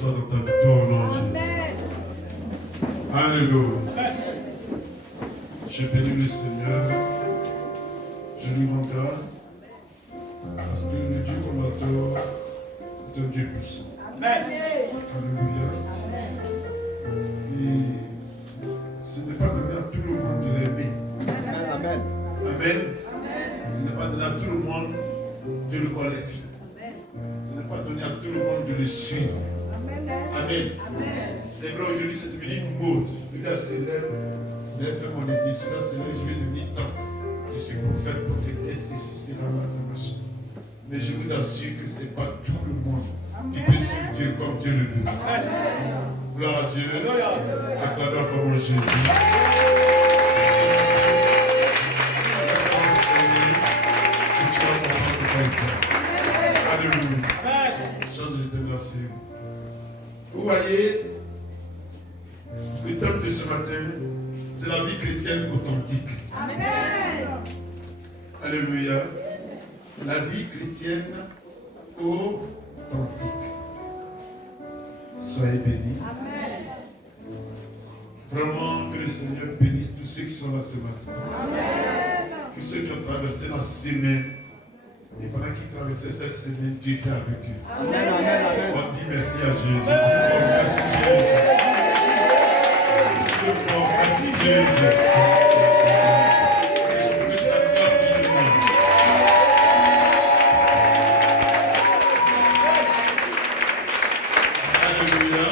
t'asseoir dans ta victoire au nom de Jésus. Alléluia. Je bénis le Seigneur. Je lui rends grâce. Parce que le Dieu qu'on adore est un Dieu puissant. Alléluia. Et ce n'est pas donné à tout le monde de l'aimer. Amen. Amen. Ce n'est pas donné à tout le monde de le connaître. Ce n'est pas donné à tout le monde de le suivre. Amen. C'est vrai, aujourd'hui c'est devenu une mode. Regarde, c'est l'heure. Je vais faire mon église. Là, c'est là je vais devenir temps. Je suis prophète, prophétesse, ceci, cela, machin. Mais je vous assure que ce n'est pas tout le monde qui peut suivre Dieu comme Dieu le veut. Gloire à Dieu. Acclamons comme Jésus. Alléluia. Chant de l'éternel, c'est vous. Vous voyez, le thème de ce matin, c'est la vie chrétienne authentique. Amen. Alléluia. La vie chrétienne authentique. Soyez bénis. Amen. Vraiment que le Seigneur bénisse tous ceux qui sont là ce matin. Amen. Tous ceux qui ont traversé la semaine. Et pendant qu'ils traversaient cette semaine, Dieu était avec eux. Amen. On dit merci à Jésus. Dis fort, merci Jésus. Dis fort, merci Jésus. Et je veux que tu l'acclames dignement. Alléluia.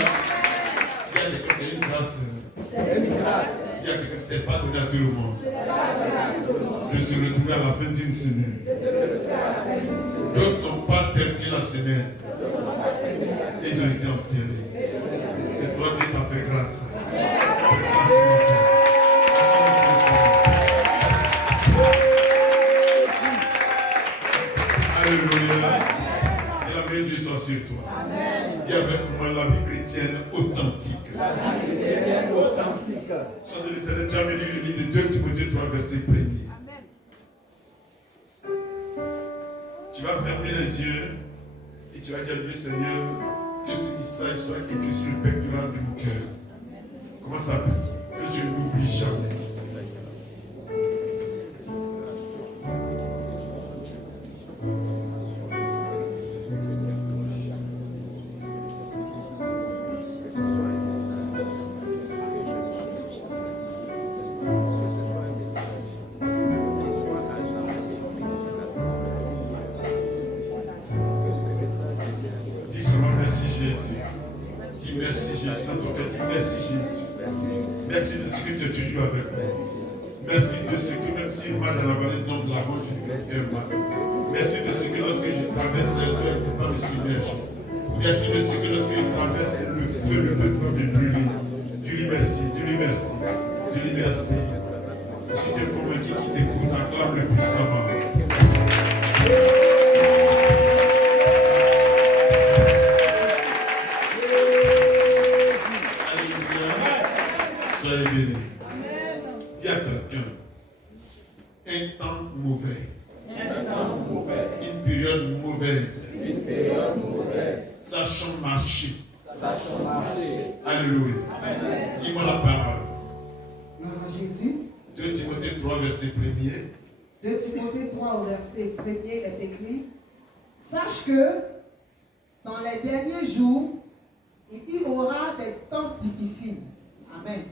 Il y a des c'est une grâce. Il y a des ce n'est pas donné à tout le monde. De se retrouver à la fin d'une semaine. D'autres n'ont pas terminé la semaine. Ils ont été enterrés. Et toi, Dieu t'a fait grâce. Alléluia. Et la main de Dieu soit sur toi. Dis avec moi la vie chrétienne authentique. Chant de l'Éternel, tu as lu le livre de 2 Timothée 3, verset 1er. Tu vas fermer les yeux et tu vas dire à Dieu, Seigneur, que ce message soit écrit sur le pectoral de mon cœur. Comment ça peut? Que je n'oublie jamais. Merci de ce que tu es toujours avec moi. Merci de ce que même si mal dans la vallée de la mort, je ne fais pas. Merci de ce que lorsque je traverse les eaux, je ne peux pas me submerger. Merci de ce que lorsque je traverse le feu, le ne peut pas me brûler. Dieu lui merci, Dieu lui merci, Dieu lui merci. Si tu es convaincu qui t'écoute, acclame le puissamment. Soyez bénis. Dis à quelqu'un, un temps mauvais. Une période mauvaise. Sachant marcher. Alléluia. Dis-moi la parole. Jésus. 2 Timothée 3, verset 1er. 2 Timothée 3, au verset 1er est écrit: sache que dans les derniers jours, il y aura des temps difficiles. Amen.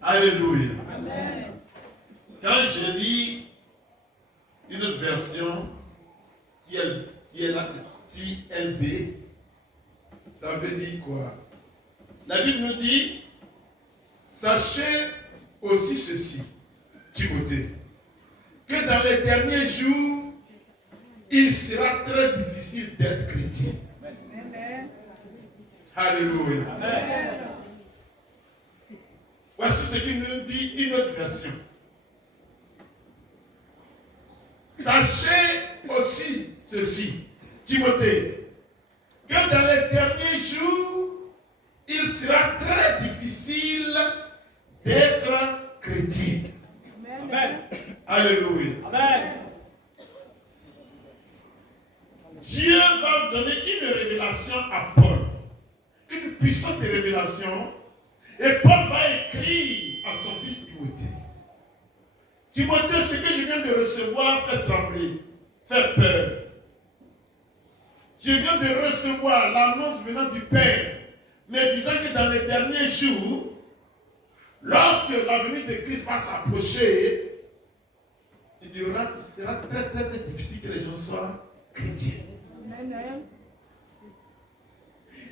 Alléluia. Amen. Quand je lis une autre version, TLB, ça veut dire quoi? La Bible nous dit, sachez aussi ceci, Timothée, que dans les derniers jours, il sera très difficile d'être chrétien. Amen. Alléluia. Amen. Voici ce qu'il nous dit une autre version. Sachez aussi ceci, Timothée, que dans les derniers jours, il sera très difficile d'être chrétien. Amen. Alléluia. Amen. Dieu va donner une révélation à Paul. puissante révélation. Et Paul va écrire à son fils Timothée. Timothée, ce que je viens de recevoir fait trembler, fait peur. Je viens de recevoir l'annonce venant du Père, me disant que dans les derniers jours, lorsque la venue de Christ va s'approcher, il sera très très très difficile que les gens soient chrétiens.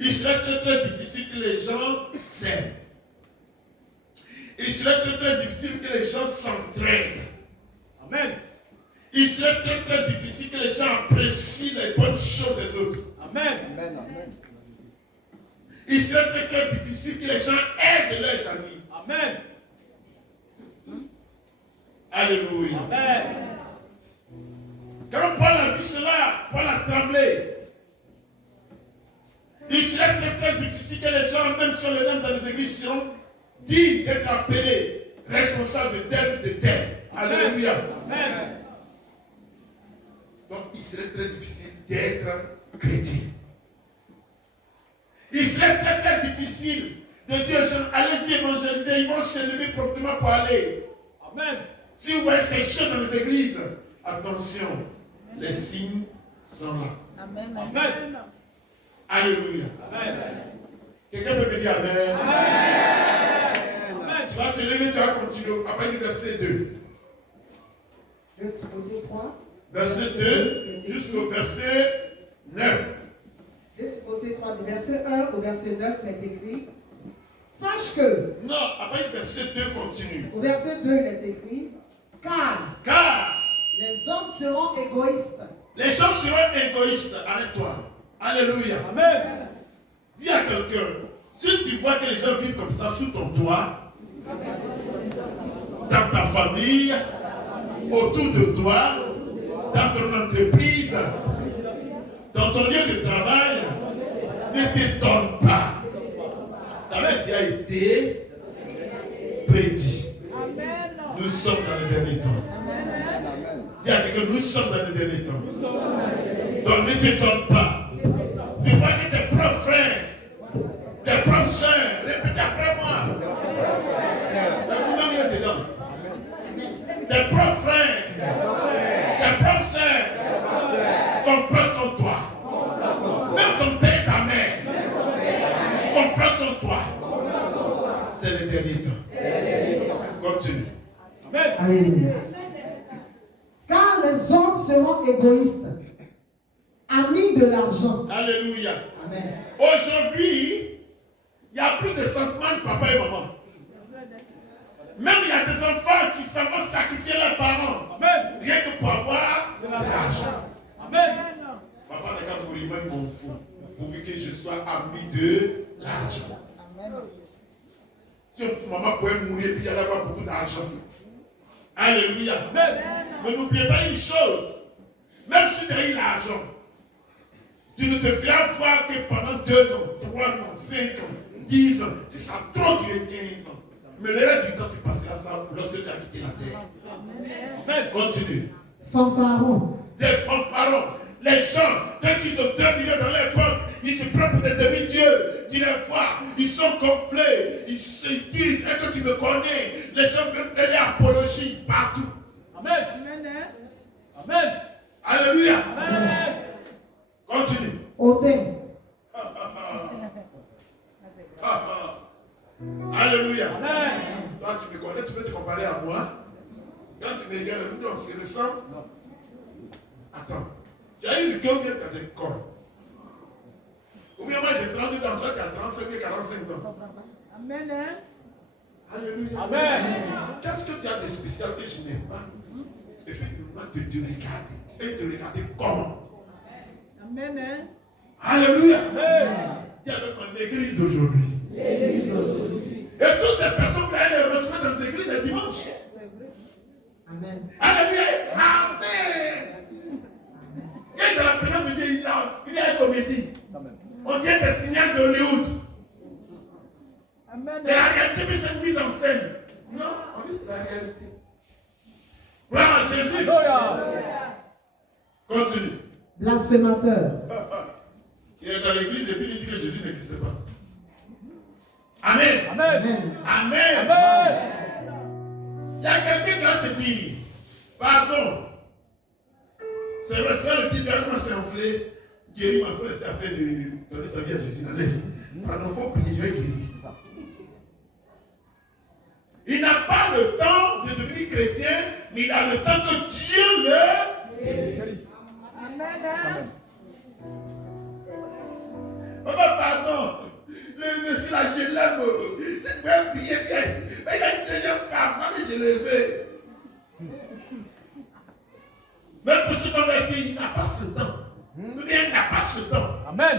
Il sera très très difficile que les gens s'aiment. Il serait très très difficile que les gens s'entraident. Amen. Il serait très très difficile que les gens apprécient les bonnes choses des autres. Amen. Amen. Amen. Il serait très très difficile que les gens aident leurs amis. Amen. Alléluia. Amen. Quand Paul a vu cela, Paul a tremblé. Il serait très très difficile que les gens, même sur les noms dans les églises, seront dignes d'être appelés responsables de tel ou de tel. Alléluia. Amen. Donc, il serait très difficile d'être chrétien. Il serait très très difficile de dire aux gens, allez-y évangéliser, ils vont se lever promptement pour aller. Amen. Si vous voyez ces choses dans les églises, attention, les signes sont là. Amen. Amen. Alléluia. Amen. Quelqu'un peut me dire Amen. Amen. Amen. Tu vas te lever, tu vas continuer. Après le verset 2. 2 Timothée 3. Verset 2 jusqu'au verset 9. 2 Timothée 3, du verset 1 au verset 9, il est écrit. Sache que. Non, après le verset 2 continue. Au verset 2, il est écrit. Car les hommes seront égoïstes. Les gens seront égoïstes. Arrête-toi. Alléluia. Amen. Dis à quelqu'un, si tu vois que les gens vivent comme ça sous ton toit, dans ta famille, autour de toi, dans ton entreprise, dans ton lieu de travail, ne t'étonne pas. Ça avait déjà été prédit. Nous sommes dans les derniers temps. Dis à quelqu'un, nous sommes dans les derniers temps. Donc ne t'étonne pas. Tu vois que tes propres frères, tes propres soeurs, répétez après moi. Ça vous met bien dedans. Tes propres frères, tes propres soeurs, complètent contre toi. Même ton père et ta mère, complètent contre toi. C'est les derniers temps. Continue. Alléluia. Car les hommes seront égoïstes, amis de l'argent. Alléluia. Amen. Aujourd'hui, il n'y a plus de sentiments de papa et maman. Même il y a des enfants qui s'en vont sacrifier leurs parents. Amen. Rien que pour avoir de l'argent. Amen. Papa n'a qu'à mourir, moi il m'en fout. Pourvu que je sois ami de l'argent. Si maman pouvait mourir et puis elle avoir beaucoup d'argent. Alléluia. Amen. Mais n'oubliez pas une chose. Même si tu as eu l'argent, tu ne te feras voir que pendant 2 ans, 3 ans, 5 ans, 10 ans. Si ça a trop duré 15 ans. Mais le reste du temps, tu passeras ça lorsque tu as quitté la terre. Amen. Continue. Fanfarons. Des fanfarons. Les gens, dès qu'ils ont 2 millions dans leur poche, ils se prennent pour des demi-dieux. Tu les vois, ils sont complets. Ils se disent, est-ce que tu me connais? Les gens veulent faire l'apologie partout. Amen. Amen. Alléluia. Amen. Continue. Hautain. Alléluia. Amen. Toi, tu me connais, tu peux te comparer à moi. Quand tu me regardes, nous, on se ressemble. Attends. Tu as eu le cœur ou bien tu as des corps? Ou bien moi j'ai 32 ans, toi tu as 35 et 45 ans. Amen. Alléluia. Amen. Qu'est-ce que tu as de spécial que je n'ai pas? Et puis nous te regarder. Et te regarder comment? Amen. Alléluia. Amen. Dis avec mon église d'aujourd'hui. L'église d'aujourd'hui. Et toutes ces personnes qui allaient les retrouver dans les églises de dimanche. Amen. Alléluia. Amen. Et dans la présence de Dieu, il y a un comédie. On dit des signaux d'Hollywood. C'est la réalité, mais c'est une mise en scène. Non, on dit c'est la réalité. Gloire à Jésus. Continue. Blasphémateur. Il est dans l'église et puis il dit que Jésus n'existe pas. Amen. Amen. Amen. Amen. Il y a quelqu'un qui va te dire, pardon. C'est vrai, tu vas le dire, tu vas commencer à enfler. Guérir, ma foi, c'est à faire de donner sa vie à Jésus. Laisse. Pardon, il faut prier, je vais guérir. Il n'a pas le temps de devenir chrétien, mais il a le temps que Dieu le délivre. Amen. Papa, pardon. Le monsieur là, je l'aime. Tu peux prier bien. Mais il y a une deuxième femme. Moi, mais je le veux. Même pour se convertir, il n'a pas ce temps. Ou bien il n'a pas ce temps. Amen.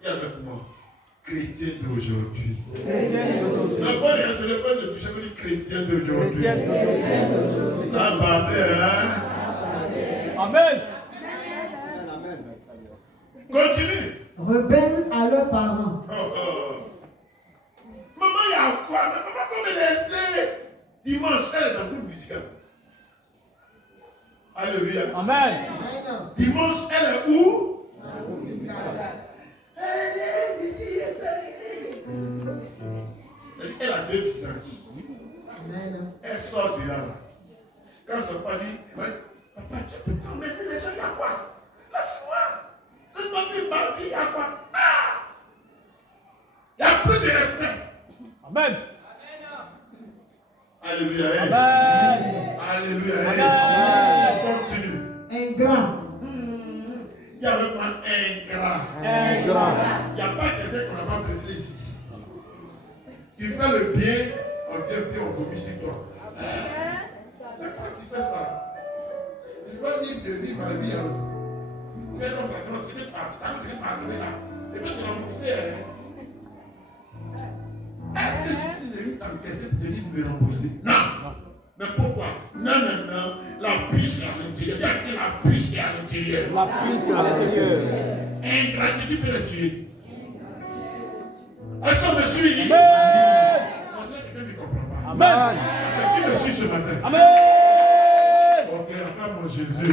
Dis avec moi. Chrétien d'aujourd'hui. Chrétien Ne pas rien sur le point de toucher le chrétien d'aujourd'hui. d'aujourd'hui. Ça va bien, hein? Amen. Continue. Rebelles à leurs parents. Maman, il y a quoi? Mais maman, faut me laisser. Dimanche, elle est dans le groupe musical. Alléluia. Amen. Dimanche, elle est où? Elle a deux visages. Elle sort de là. Quand son papa dit, papa, tu te promets les gens, il y a quoi? Laisse-moi. Laisse-moi vivre ma vie, il y a quoi? Il y a plus de respect. Amen. Alléluia. Amen. Alléluia. Amen. Continue. Ingrat. Il y a vraiment ingrat. Ingrat. Il n'y a pas quelqu'un qu'on n'a pas blessé ici. Tu fais le bien, on vient puis on vomit sur toi. Mais pourquoi tu fais ça? Tu dois libre de vivre ma vie. Mais non, maintenant, c'était pardonné là. Et puis tu rembourser. Est-ce que je suis venu t'encaisser pour venir me rembourser? Non. Mais pourquoi? Non. La puce est à l'intérieur. Dis que la puce est à l'intérieur. La puce est à l'intérieur. Ingratitude peut le tuer. Est-ce qu'on me suit? Amen. Quelqu'un ne comprend pas. Amen. Qui me suit ce matin? Amen. Ok, acclame mon Jésus.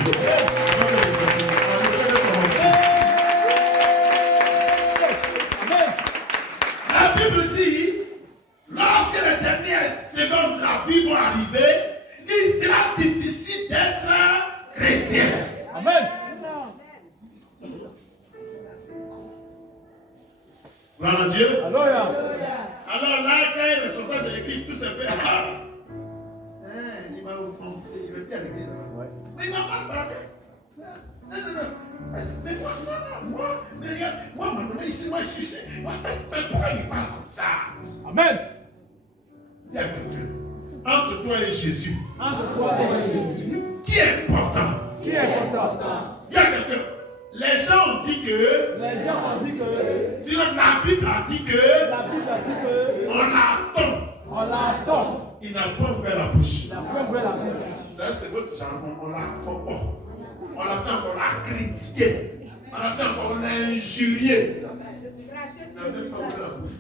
La Bible dit, lorsque les dernières secondes de la vie vont arriver, il sera difficile d'être chrétien. Amen. Gloire à Dieu. Alléluia. Alors là, quand il est responsable de l'église, tout se fait. Il m'a offensé, il veut plus à l'église. Mais il m'a pas parlé. Non. Mais moi, maintenant, ici, moi, je suis. Mais pourquoi il parle comme ça? Amen. Dis à quelqu'un, entre toi et Jésus, Entre toi et Jésus. qui est important? Qui est important? Dis à quelqu'un, les gens ont dit que, Les gens ont dit que sinon la Bible a dit que, la Bible a dit que on l'attend. on l'attend. Il n'a pas ouvert la bouche. Il a pas ouvert la bouche. Ça, c'est votre jargon. On l'a encore. On l'a fait encore la critiquer. On l'a fait encore l'injurier. Il n'a même pas ouvert la bouche.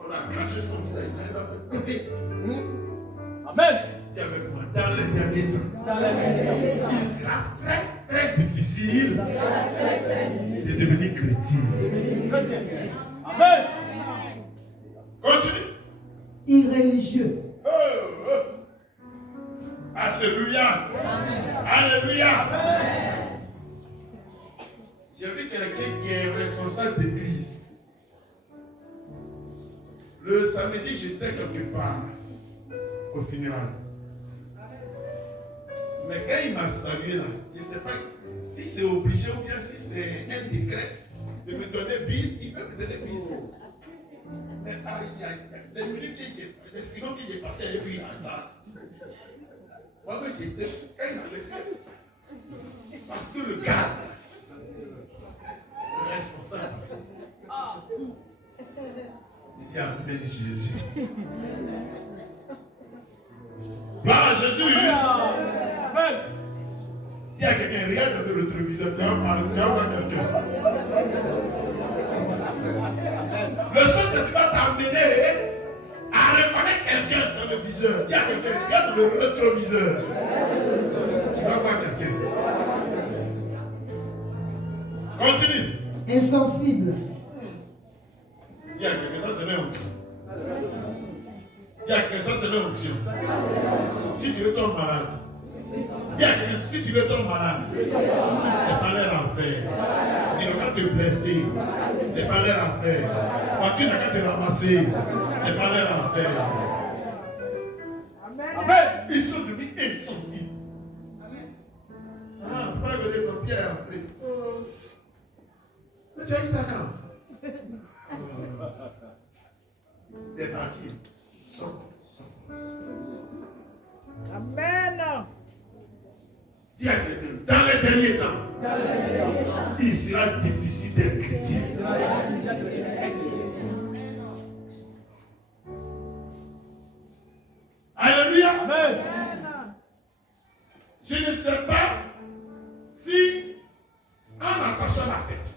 On a craché son visage. Il n'a pas fait. Amen. Dis avec moi, dans les derniers temps, Dans les derniers temps, il sera très difficile de devenir chrétien. chrétien. Amen. Continue. Irréligieux. Oh. Alléluia. Alléluia. J'ai vu quelqu'un qui est responsable d'église. Le samedi, j'étais quelque part au funérail. Mais quand il m'a salué là, je ne sais pas si c'est obligé ou bien si c'est un décret de me donner bise, il veut me donner bise. Mais aïe, les minutes les secondes que j'ai passées avec lui là, moi j'étais quand il m'a laissé. Parce que le gaz, le responsable, il dit Amen Jésus. Gloire à Jésus. Amen. Dis à quelqu'un, regarde dans le rétroviseur, tu vas voir quelqu'un. Le seul que tu vas t'amener à reconnaître quelqu'un dans le viseur. Dis à quelqu'un, regarde dans le rétroviseur. Tu vas voir quelqu'un. Continue. Insensible. Dis à quelqu'un, ça c'est même honte. leur onction. Si tu veux tomber malade, dis à quelqu'un, si tu veux tomber malade, c'est pas leur affaire. Ils n'ont qu'à te blesser, c'est pas leur affaire. Quand tu n'as qu'à te ramasser, c'est pas leur affaire. Amen. Ils sont devenus insensibles. Ah, pas regarder ton Pierre en fait. Mais tu as eu ça quand? Des papiers. Amen. Dis à quelqu'un, dans les derniers temps, il sera difficile d'être chrétien. Alléluia. Amen. Je ne sais pas si en attachant la tête,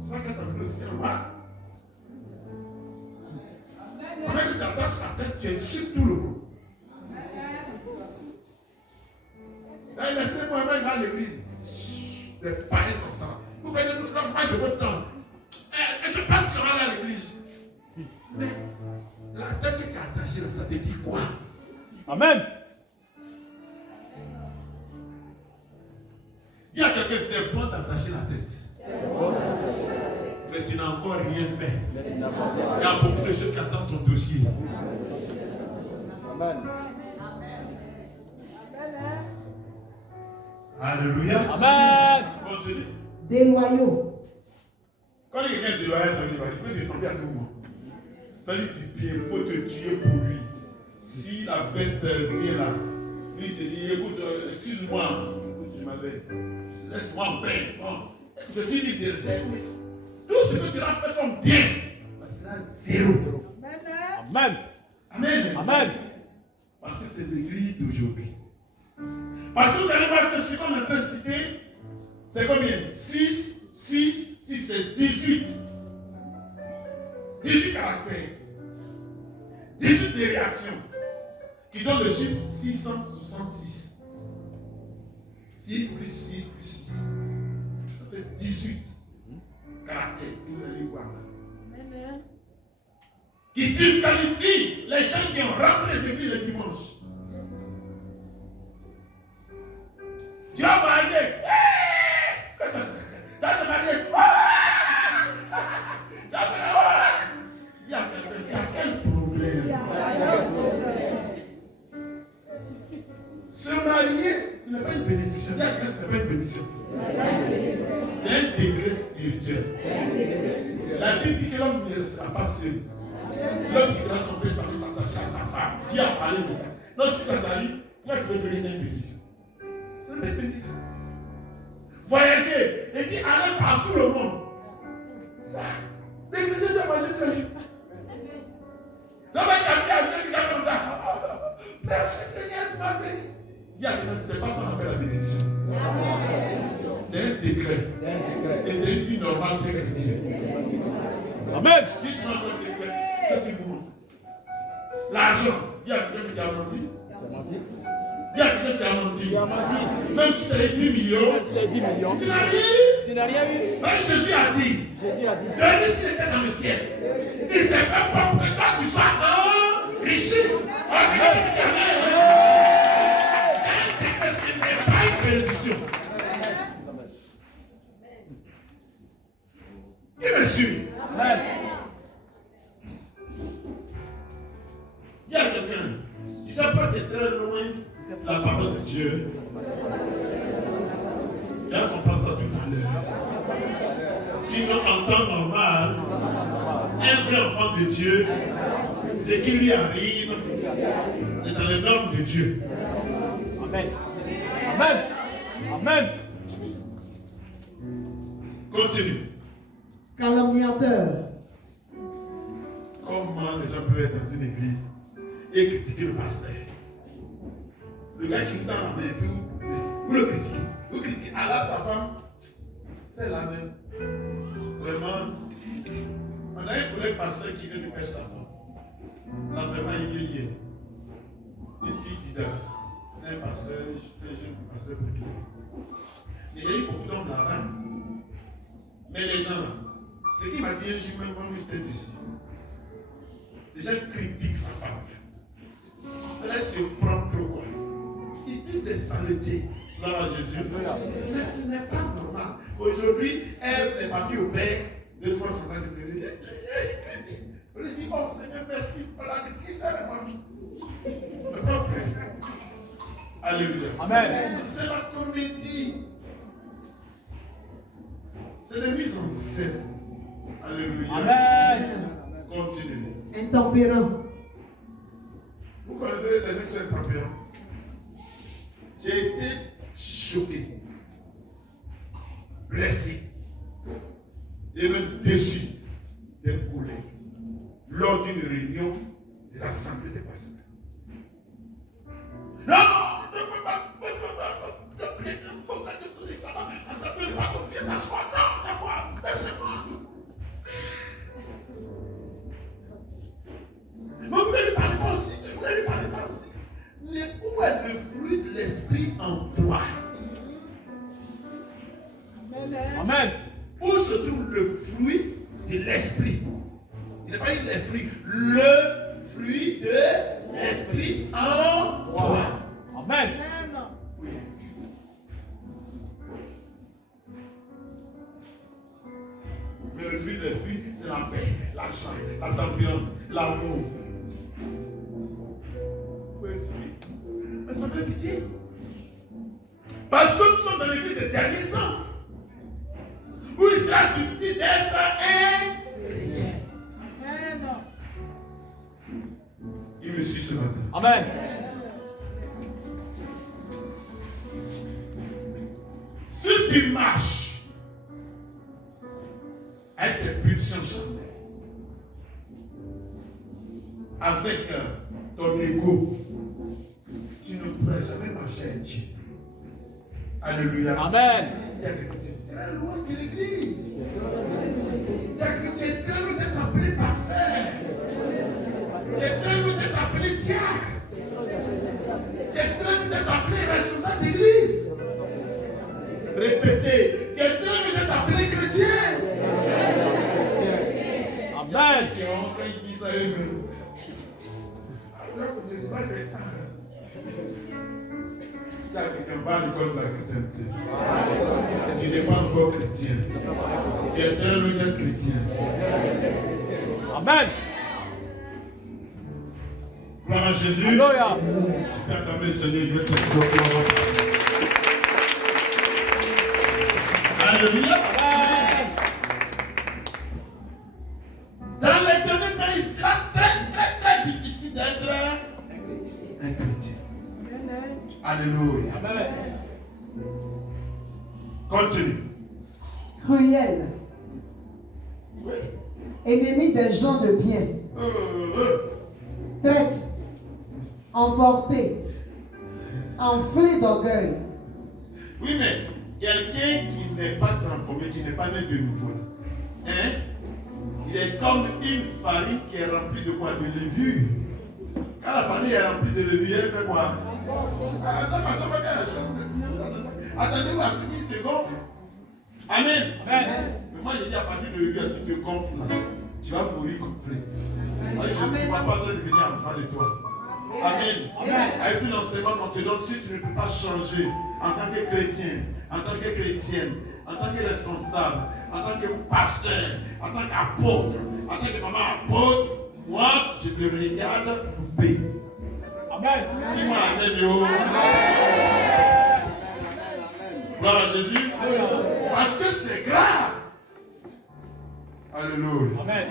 c'est ça que tu as vu le ciel, pendant que tu attaches la tête, tu insultes tout le monde. Laissez-moi même à l'église. Des païens comme ça. Vous voyez, moi je veux temps. Et je passe sur à l'église. Mais la tête qui est attachée là, ça te dit quoi? Amen. Dis à quelqu'un, c'est bon d'attacher la tête. Mais tu n'as encore rien fait. Il y a beaucoup de choses qui attendent ton dossier. Amen. Alléluia. Amen. Continue. Déloyaux. Quand quelqu'un est déloyal, ça veut dire qu'il peut te tomber à tout moment. Fais-lui du bien, il faut te tuer pour lui. Si la bête vient là, lui te dit, écoute, excuse-moi, je m'avais, laisse-moi en paix. Bon, je suis libre de rester. Tout ce que tu as fait comme bien, ça sera zéro. Amen. Amen. Amen. Parce que c'est l'église d'aujourd'hui. Parce que vous allez voir que ce qu'on est en train de citer, c'est combien? 6, c'est 18. 18 caractères. 18 des réactions qui donnent le chiffre 666. 6 plus 6 plus 6. Ça fait 18 caractères que vous allez voir. Qui disqualifient les gens qui ont rempli les églises le dimanche. Tu vas marier. Tu vas te marier. Il y a quel problème? Se marier, ce n'est pas une bénédiction. Ce n'est pas une bénédiction. C'est un décret spirituel. La Bible dit que l'homme ne restera pas seul. L'homme qui doit son père, ça va s'attacher à sa femme. Qui a parlé de ça? Non, si ça t'arrive, toi tu veux donner une bénédiction. C'est une bénédiction. Voyager, et dit allez par tout le monde. Les chrétiens doivent manger de la vie. L'homme est appelé à Dieu qui a comme ça. Merci Seigneur, tu m'as béni. Il y a quelqu'un qui ne sait pas ça, on appelle la bénédiction. C'est un décret. Et c'est une vie normale très chrétienne. Amen. Dites-moi que c'est vrai. Qu'est-ce que vous? L'argent. Dis à quelqu'un que tu as menti. Dis à quelqu'un que tu as menti. Même si tu as 10 millions. Tu n'as rien. Tu n'as rien eu. Mais Jésus a dit. Donnez ce qu'il était dans le ciel. Il s'est fait pour que toi tu sois enrichi. Amen. Ce n'est pas une bénédiction. Qui me suit? Amen. Dis à quelqu'un, tu ne sais pas, tu es très loin la parole de Dieu. Tu vas comprendre ça tout à l'heure. Sinon, en temps normal, un vrai enfant de Dieu, ce qui lui arrive, c'est dans les normes de Dieu. Amen. Amen. Amen. Continue. Calomniateur. Comment les gens peuvent être dans une église et critiquer le pasteur? Le gars qui est dans la main, puis vous le critiquez. Vous critiquez Allah, sa femme, c'est la même. Vraiment, on a un collègue pasteur qui vient de perdre sa femme. L'enterrement il est hier. Une fille d'Ida. C'est un pasteur, un jeune pasteur populaire. Il y a eu beaucoup d'hommes là-bas. Mais les gens là, ce qu'il m'a dit un jour, même moi j'étais dessus. les gens critiquent sa femme. Cela se prend trop quoi. Il dit des saletés. Gloire à Jésus. Mais ce n'est pas normal. Aujourd'hui, elle est partie au père. 2 fois sur la pleurer. On lui dit, oh Seigneur, merci pour la critique, ça la vie. Ne pas pleurer. Alléluia. Amen. C'est la comédie. C'est la mise en scène. Alléluia. Amen. Continue. Intempérant. Vous connaissez les gens qui sont intempérants? J'ai été choqué, blessé et même déçu d'un collègue lors d'une réunion des assemblées des pasteurs. Non, ne peux pas, ça va, attraper le bâton, viens t'asseoir, non, d'abord, laissez-moi. Mais vous n'allez pas aussi, vous n'allez pas aussi. Mais où est le fruit de l'esprit en toi? Amen. Où se trouve le fruit de l'esprit? Il n'est pas dit les fruits. Le fruit de l'esprit en toi. Amen. Oui. Mais le fruit de l'esprit, c'est la paix, la joie, la tempérance, l'amour. Oui, mais ça fait pitié. Parce que nous sommes dans l'église des derniers temps, où il sera difficile d'être un chrétien. Il me suit ce matin. Amen. Si tu marches avec des pulsions charnelles, avec ton ego, tu ne pourras jamais marcher avec Dieu. Alléluia. Amen. Il y a des chrétiens très loin de l'église. Il y a des chrétiens très loin d'être appelé pasteur. Il y a très loin d'être appelé diacre. Il y a très loin d'être appelé responsable d'église. Répétez. Il y a très loin d'être appelé chrétien. Amen. Quand ils disent ça eux-mêmes. C'est pas chrétien. Quelqu'un va à l'école de la chrétienté. Tu n'es pas encore chrétien. Tu es très loin d'être chrétien. Amen. Gloire à Jésus. Alléluia. Tu peux acclamer le Seigneur, je vais te dire. Alléluia. Amen. Dans l'éternité, il sera très difficile d'être un chrétien. Alléluia. Amen. Continue. Cruel. Oui. Ennemi des gens de bien. Traite. Emporté. Enflé d'orgueil. Oui, mais quelqu'un qui n'est pas transformé, qui n'est pas né de nouveau, hein? Il est comme une farine qui est remplie de quoi? De levure. Quand la farine est remplie de levure, elle fait quoi? Attendez-vous à ce qu'il se gonfle. Amen. Amen. Mais moi, je dis à partir de levure, tu te gonfles là. Tu vas mourir gonflé. Je ne vois pas devenir en bas de toi. Amen. Amen. Avec tout l'enseignement qu'on te donne, si tu ne peux pas changer en tant que chrétien, en tant que chrétienne, en tant que responsable, en tant que pasteur, en tant qu'apôtre, en tant que maman apôtre, moi, je te regarde poupée. Amen. Dis-moi Amen, yo. Gloire à Jésus. Parce que c'est grave. Alléluia. Amen.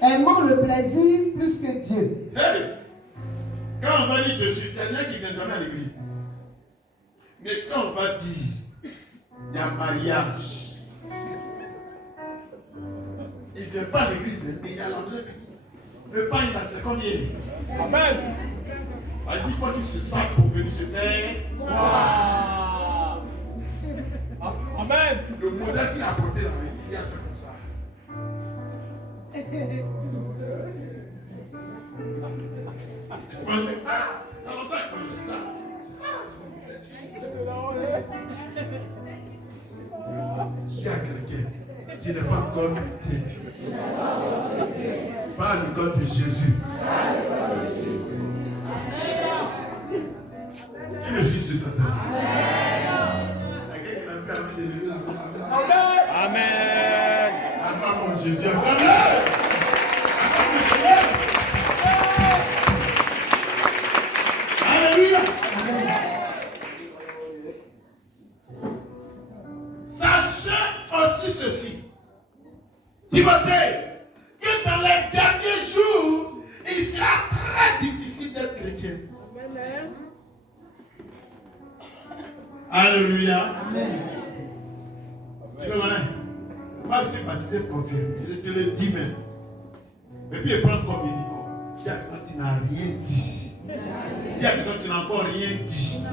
Aimant le plaisir plus que Dieu. Hey! Quand on va dire dessus, il y a des gens qui ne viennent jamais à l'église. Mais quand on va dire, il y a mariage. Il ne vient pas à l'église, mais il y a la maison. Le pain, il a 50 ans. Amen. Il faut qu'il se sape pour venir se faire. Wow. Amen. Le modèle qu'il a apporté là, il y a ça comme ça. Moi, je dis, ah, dans longtemps, je suis là. Il y a quelqu'un qui n'est pas encore chrétien. Va à l'école de Jésus. Qui me suit ce matin? Amen. Acclame-moi Jésus. Acclame-le. Alléluia. Sachez aussi ceci, Timothée, que dans les derniers jours, il sera très difficile d'être chrétien. Amen. Alléluia. Tu veux voir? Moi, je suis baptisé confirmé. Je te le dis même. Et puis, il prend comme il dit. Il y a quand tu n'as rien dit. Il y a quand tu n'as encore rien dit.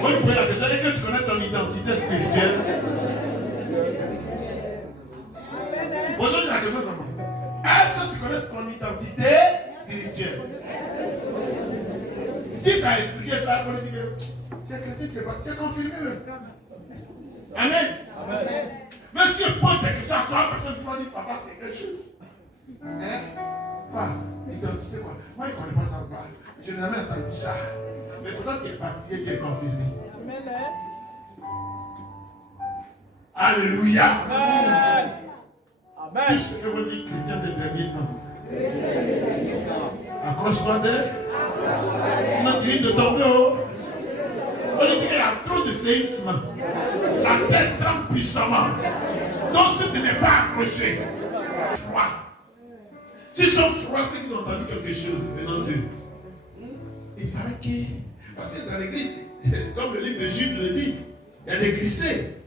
Moi, je pose la question. Est-ce que tu connais ton identité spirituelle? Aujourd'hui, la question, c'est moi. Est-ce que tu connais ton identité spirituelle? Si tu as expliqué ça, on dit que tu es chrétien, tu es confirmé. Amen. Même si je pose des questions à trois personnes, tu vas dire, papa, c'est quelque chose. Hein? Quoi? Identité quoi? Moi, je ne connais pas ça. Je n'ai jamais entendu ça. Mais pourtant, tu es baptisé, tu es confirmé. Amen. Alléluia. Amen. Amen. Tout ce que vous dites, chrétien des derniers temps. Accroche-toi d'elle. On a dit de tomber haut. On dit qu'il y a trop de séisme. La terre tremble puissamment. Donc si tu n'es pas accroché, froid. S'ils sont froids, c'est qu'ils ont entendu quelque chose venant d'eux. Il paraît que, parce que dans l'église, comme le livre de Jude le dit, il y a des glissés.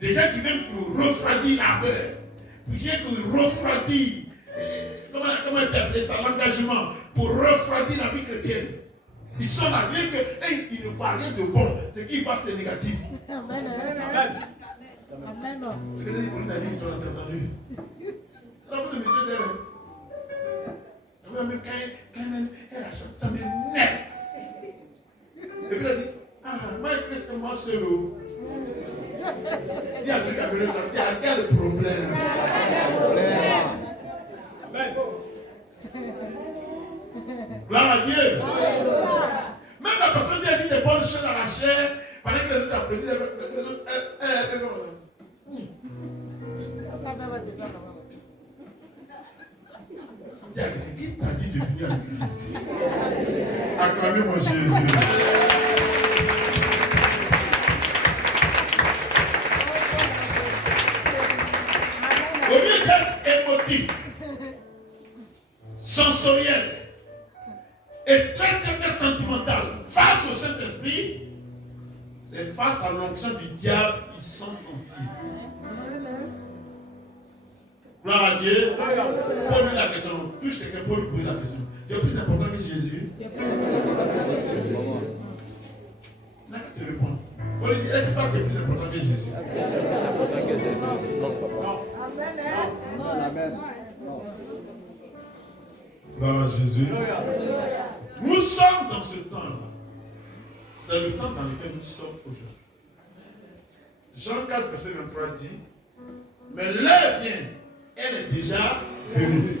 Des gens qui viennent pour refroidir la peur. Qui viennent pour refroidir, comment on peut appeler ça, l'engagement, pour refroidir la vie chrétienne. Ils sont là, rien que, ils ne voient rien de bon. Ce qu'ils voient, c'est négatif. Amen. Amen. Ce que j'ai dit pour une amie, tu l'as entendu. C'est la faute de mes d'elle. Même quand même, elle a chanté, ça m'énerve. Et puis elle a dit, moi, c'est moi seul. Il y a un truc à me dire, quel problème? Amen. Gloire à Dieu. Même la personne qui a dit des bonnes choses à la chair, pendant que les autres applaudissent, il y a quelqu'un qui t'a dit de venir à l'église ici. Acclamez-moi Jésus. Au lieu d'être émotif, sensoriel et très sentimental face au Saint-Esprit, c'est face à l'onction du diable, ils sont sensibles. Gloire à Dieu. Pose-lui la question. Touche quelqu'un pour lui poser la question. Tu es plus important que Jésus. Là, qui te répond. Pour lui dire, est-ce que toi tu es plus important que Jésus? Amen. Gloire à Jésus. Nous sommes dans ce temps-là. C'est le temps dans lequel nous sommes aujourd'hui. Jean 4, verset 23 dit, mais l'heure vient, elle est déjà venue.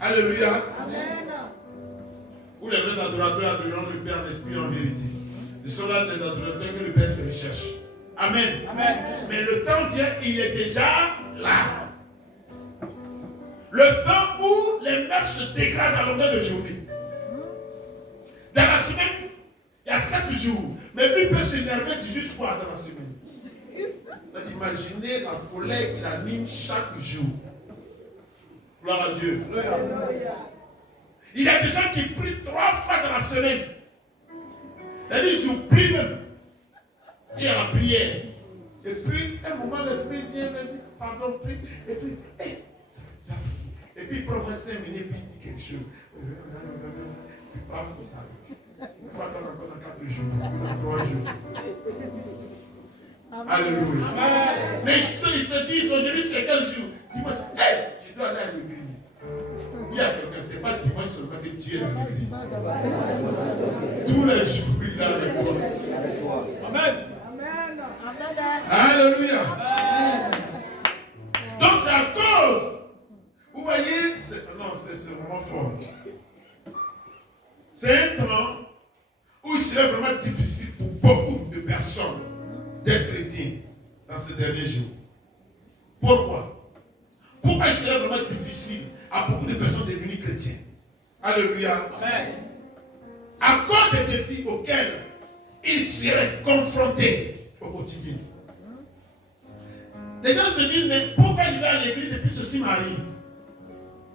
Alléluia. Amen. Où les vrais adorateurs adoreront le Père en esprit et en vérité. Ce sont là les adorateurs que le Père recherche. Amen. Amen. Mais le temps vient, il est déjà là. Le temps où les mœurs se dégradent à longueur de journée. Dans la semaine, il y a 7 jours. Mais lui peut s'énerver 18 fois dans la semaine. Imaginez la colère qu'il anime chaque jour. Gloire à Dieu. Il y a des gens qui prient 3 fois dans la semaine. C'est-à-dire ils oublient même. Il y a la prière. Et puis, un moment, l'esprit vient, pardon, prie. Et puis, et puis il prend 5 minutes et puis il dit quelque chose. Puis paf, il s'arrête. Il faut attendre encore dans 4 jours, dans 3 jours. Alléluia. Mais ils se disent aujourd'hui c'est quel jour? Dimanche, hey, je dois aller à l'église. Il y a quelqu'un, c'est pas dimanche seulement que Dieu est dans l'église. Tous les jours, il est avec toi. Amen. Alléluia. Donc c'est à cause. Vous voyez, non, C'est un temps où il serait vraiment difficile pour beaucoup de personnes d'être chrétiens dans ces derniers jours. Pourquoi? Pourquoi il serait vraiment difficile à beaucoup de personnes de devenir chrétiens? Alléluia. Amen. À cause des défis auxquels ils seraient confrontés au quotidien. Les gens se disent, mais pourquoi je vais à l'église et puis ceci m'arrive?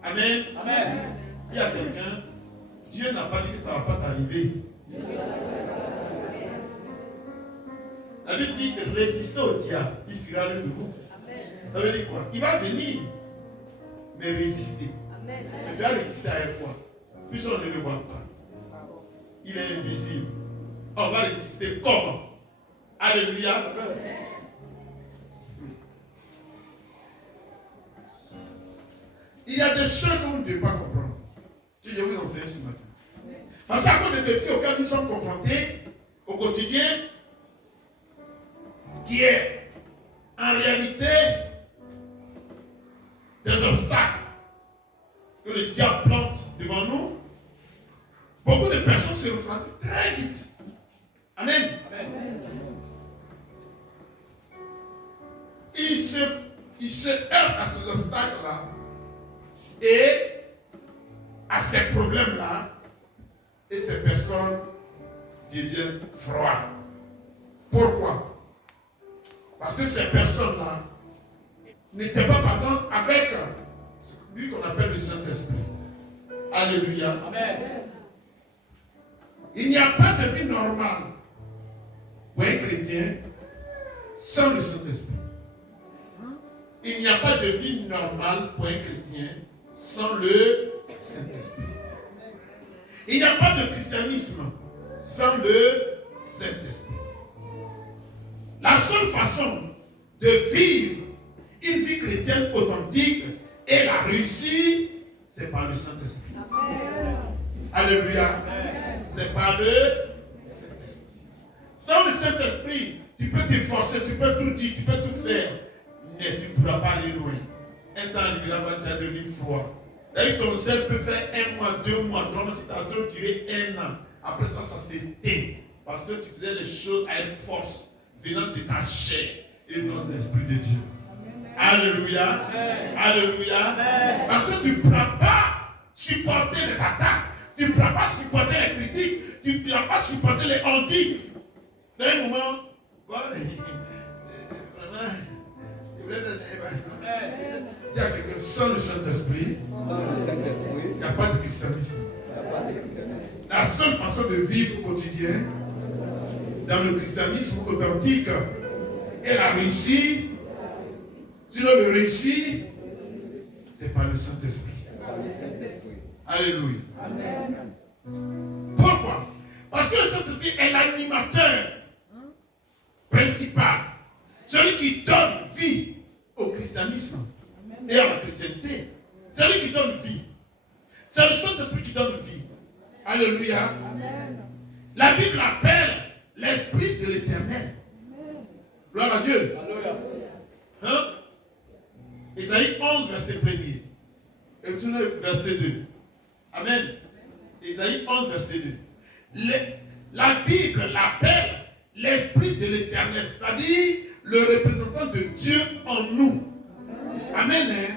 Amen. Amen. Dis à quelqu'un, Dieu n'a pas dit que ça ne va pas t'arriver. La Bible dit que résister au diable, il fuira de vous. Ça veut dire quoi? Il va venir, mais résister. Mais tu vas résister à quoi? Puisqu'on ne le voit pas. Il est invisible. On va résister comment? Alléluia. Il y a des choses que vous ne devez pas comprendre. Que je vais vous enseigner ce matin. Parce qu'à cause des défis auxquels nous sommes confrontés au quotidien, qui est en réalité des obstacles que le diable plante devant nous, beaucoup de personnes se refroidissent très vite. Amen. Amen. Ils se heurtent à ces obstacles-là et à ces problèmes-là, et ces personnes deviennent froides. Pourquoi? Parce que ces personnes-là n'étaient pas pardon avec lui qu'on appelle le Saint-Esprit. Alléluia. Amen. Il n'y a pas de vie normale pour un chrétien sans le Saint-Esprit. Il n'y a pas de vie normale pour un chrétien sans le Saint-Esprit. Il n'y a pas de christianisme sans le Saint-Esprit. La seule façon de vivre une vie chrétienne authentique et la réussir, c'est par le Saint-Esprit. Alléluia. C'est par le Saint-Esprit. Sans le Saint-Esprit, tu peux t'efforcer, tu peux tout dire, tu peux tout faire, mais tu ne pourras pas aller loin. Un temps arrivera, tu vas devenir froid. D'ailleurs, ton zèle peut faire 1 mois, 2 mois, 3 mois, si ta douleur durer 1 an. Après ça, ça s'éteint. Parce que tu faisais les choses à une force venant de ta chair et non de l'Esprit de Dieu. Alléluia. Amen. Alléluia. Amen. Parce que tu ne pourras pas supporter les attaques. Tu ne pourras pas supporter les critiques. Tu ne pourras pas supporter les handicaps. Dans un moment, voilà. Vraiment, je voulais dis à quelqu'un, sans le Saint-Esprit, il n'y a pas de christianisme. La seule façon de vivre au quotidien, dans le christianisme authentique, et la réussite, sinon le réussir, c'est par le Saint-Esprit. Alléluia. Amen. Pourquoi? Parce que le Saint-Esprit est l'animateur principal, celui qui donne vie au christianisme et à la chrétienté. Celui qui donne vie. C'est le Saint-Esprit qui donne vie. Alléluia. Amen. La Bible appelle l'Esprit de l'Éternel. Gloire à Dieu. Alléluia. Hein? Isaïe 11, verset 1er. Et tournez verset 2. Amen. Isaïe 11, verset 2. La Bible l'appelle l'Esprit de l'Éternel, c'est-à-dire le représentant de Dieu en nous. Amen. Hein?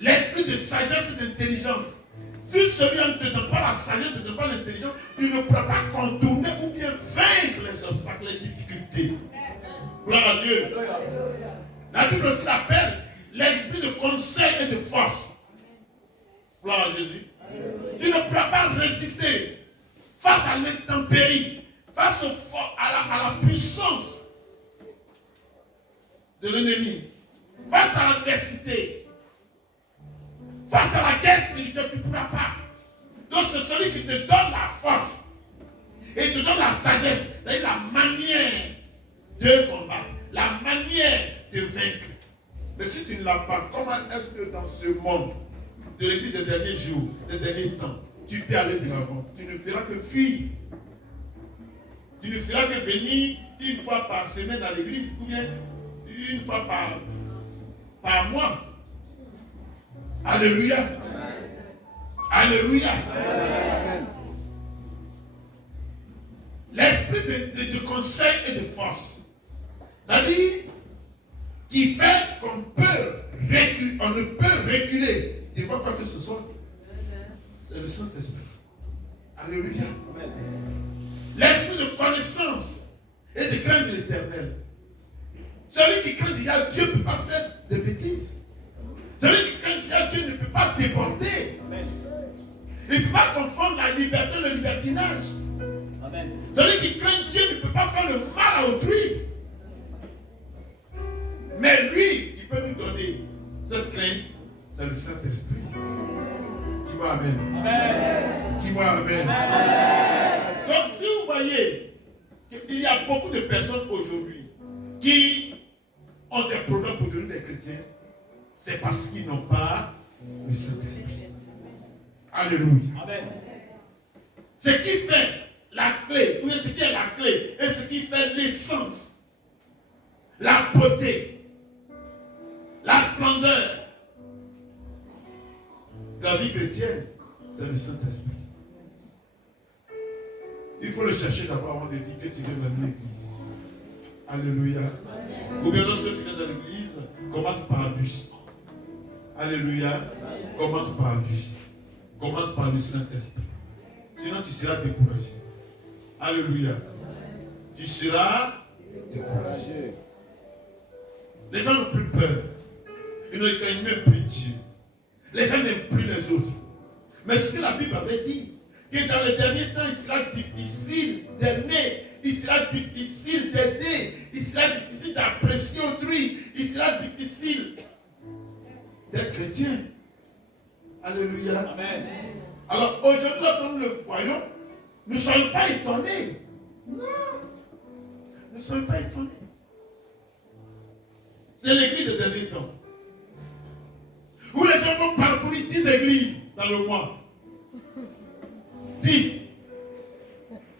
L'esprit de sagesse et d'intelligence. Si celui-là ne te donne pas la sagesse, ne te donne pas l'intelligence, tu ne pourras pas contourner ou bien vaincre les obstacles, les difficultés. Gloire à Dieu. La Bible aussi l'appelle l'esprit de conseil et de force. Gloire à Jésus. Tu ne pourras pas résister face à l'intempérie, face à la puissance de l'ennemi, face à l'adversité, face à la guerre spirituelle, tu ne pourras pas. Donc c'est celui qui te donne la force et te donne la sagesse, c'est-à-dire la manière de combattre, la manière de vaincre. Mais si tu ne l'as pas, comment est-ce que dans ce monde de l'église des derniers jours, des derniers temps, tu peux aller de l'avant? Tu ne feras que fuir. Tu ne feras que venir une fois par semaine à l'église ou bien une fois par mois. Alléluia. Alléluia. conseil et de force. C'est-à-dire qui fait qu'on peut reculer, on ne peut reculer. Tu ne vois pas que ce soit. C'est le Saint-Esprit. Alléluia. L'esprit de connaissance et de crainte de l'Éternel. Celui qui craint déjà Dieu ne peut pas faire de bêtises. Celui qui craint déjà Dieu ne peut pas déborder. Il ne peut pas confondre la liberté et le libertinage. Amen. Celui qui craint Dieu ne peut pas faire le mal à autrui. Mais lui, il peut nous donner cette crainte, c'est le Saint-Esprit. Dis-moi Amen. Amen. Dis-moi Amen. Amen. Donc si vous voyez qu'il y a beaucoup de personnes aujourd'hui qui ont des problèmes pour devenir des chrétiens, c'est parce qu'ils n'ont pas le Saint-Esprit. Alléluia. Amen. Ce qui fait la clé, ou ce qui est la clé, et ce qui fait l'essence, la beauté, la splendeur de la vie chrétienne, c'est le Saint-Esprit. Il faut le chercher d'abord avant de dire que tu viens dans l'église. Alléluia. Ou bien lorsque tu viens dans l'église, commence par lui. Alléluia. Commence par lui. Commence par le Saint-Esprit. Sinon tu seras découragé. Alléluia. Tu seras découragé. Les gens n'ont plus peur. Ils ne craignent même plus Dieu. Les gens n'aiment plus les autres. Mais ce que la Bible avait dit, que dans les derniers temps, il sera difficile d'aimer, il sera difficile d'aider, il sera difficile d'apprécier autrui, il sera difficile d'être chrétien. Alléluia. Amen. Alors aujourd'hui, lorsque nous le voyons, nous ne soyons pas étonnés. Non. Nous ne soyons pas étonnés. C'est l'église des derniers temps. Où les gens vont parcourir 10 églises dans le mois. 10.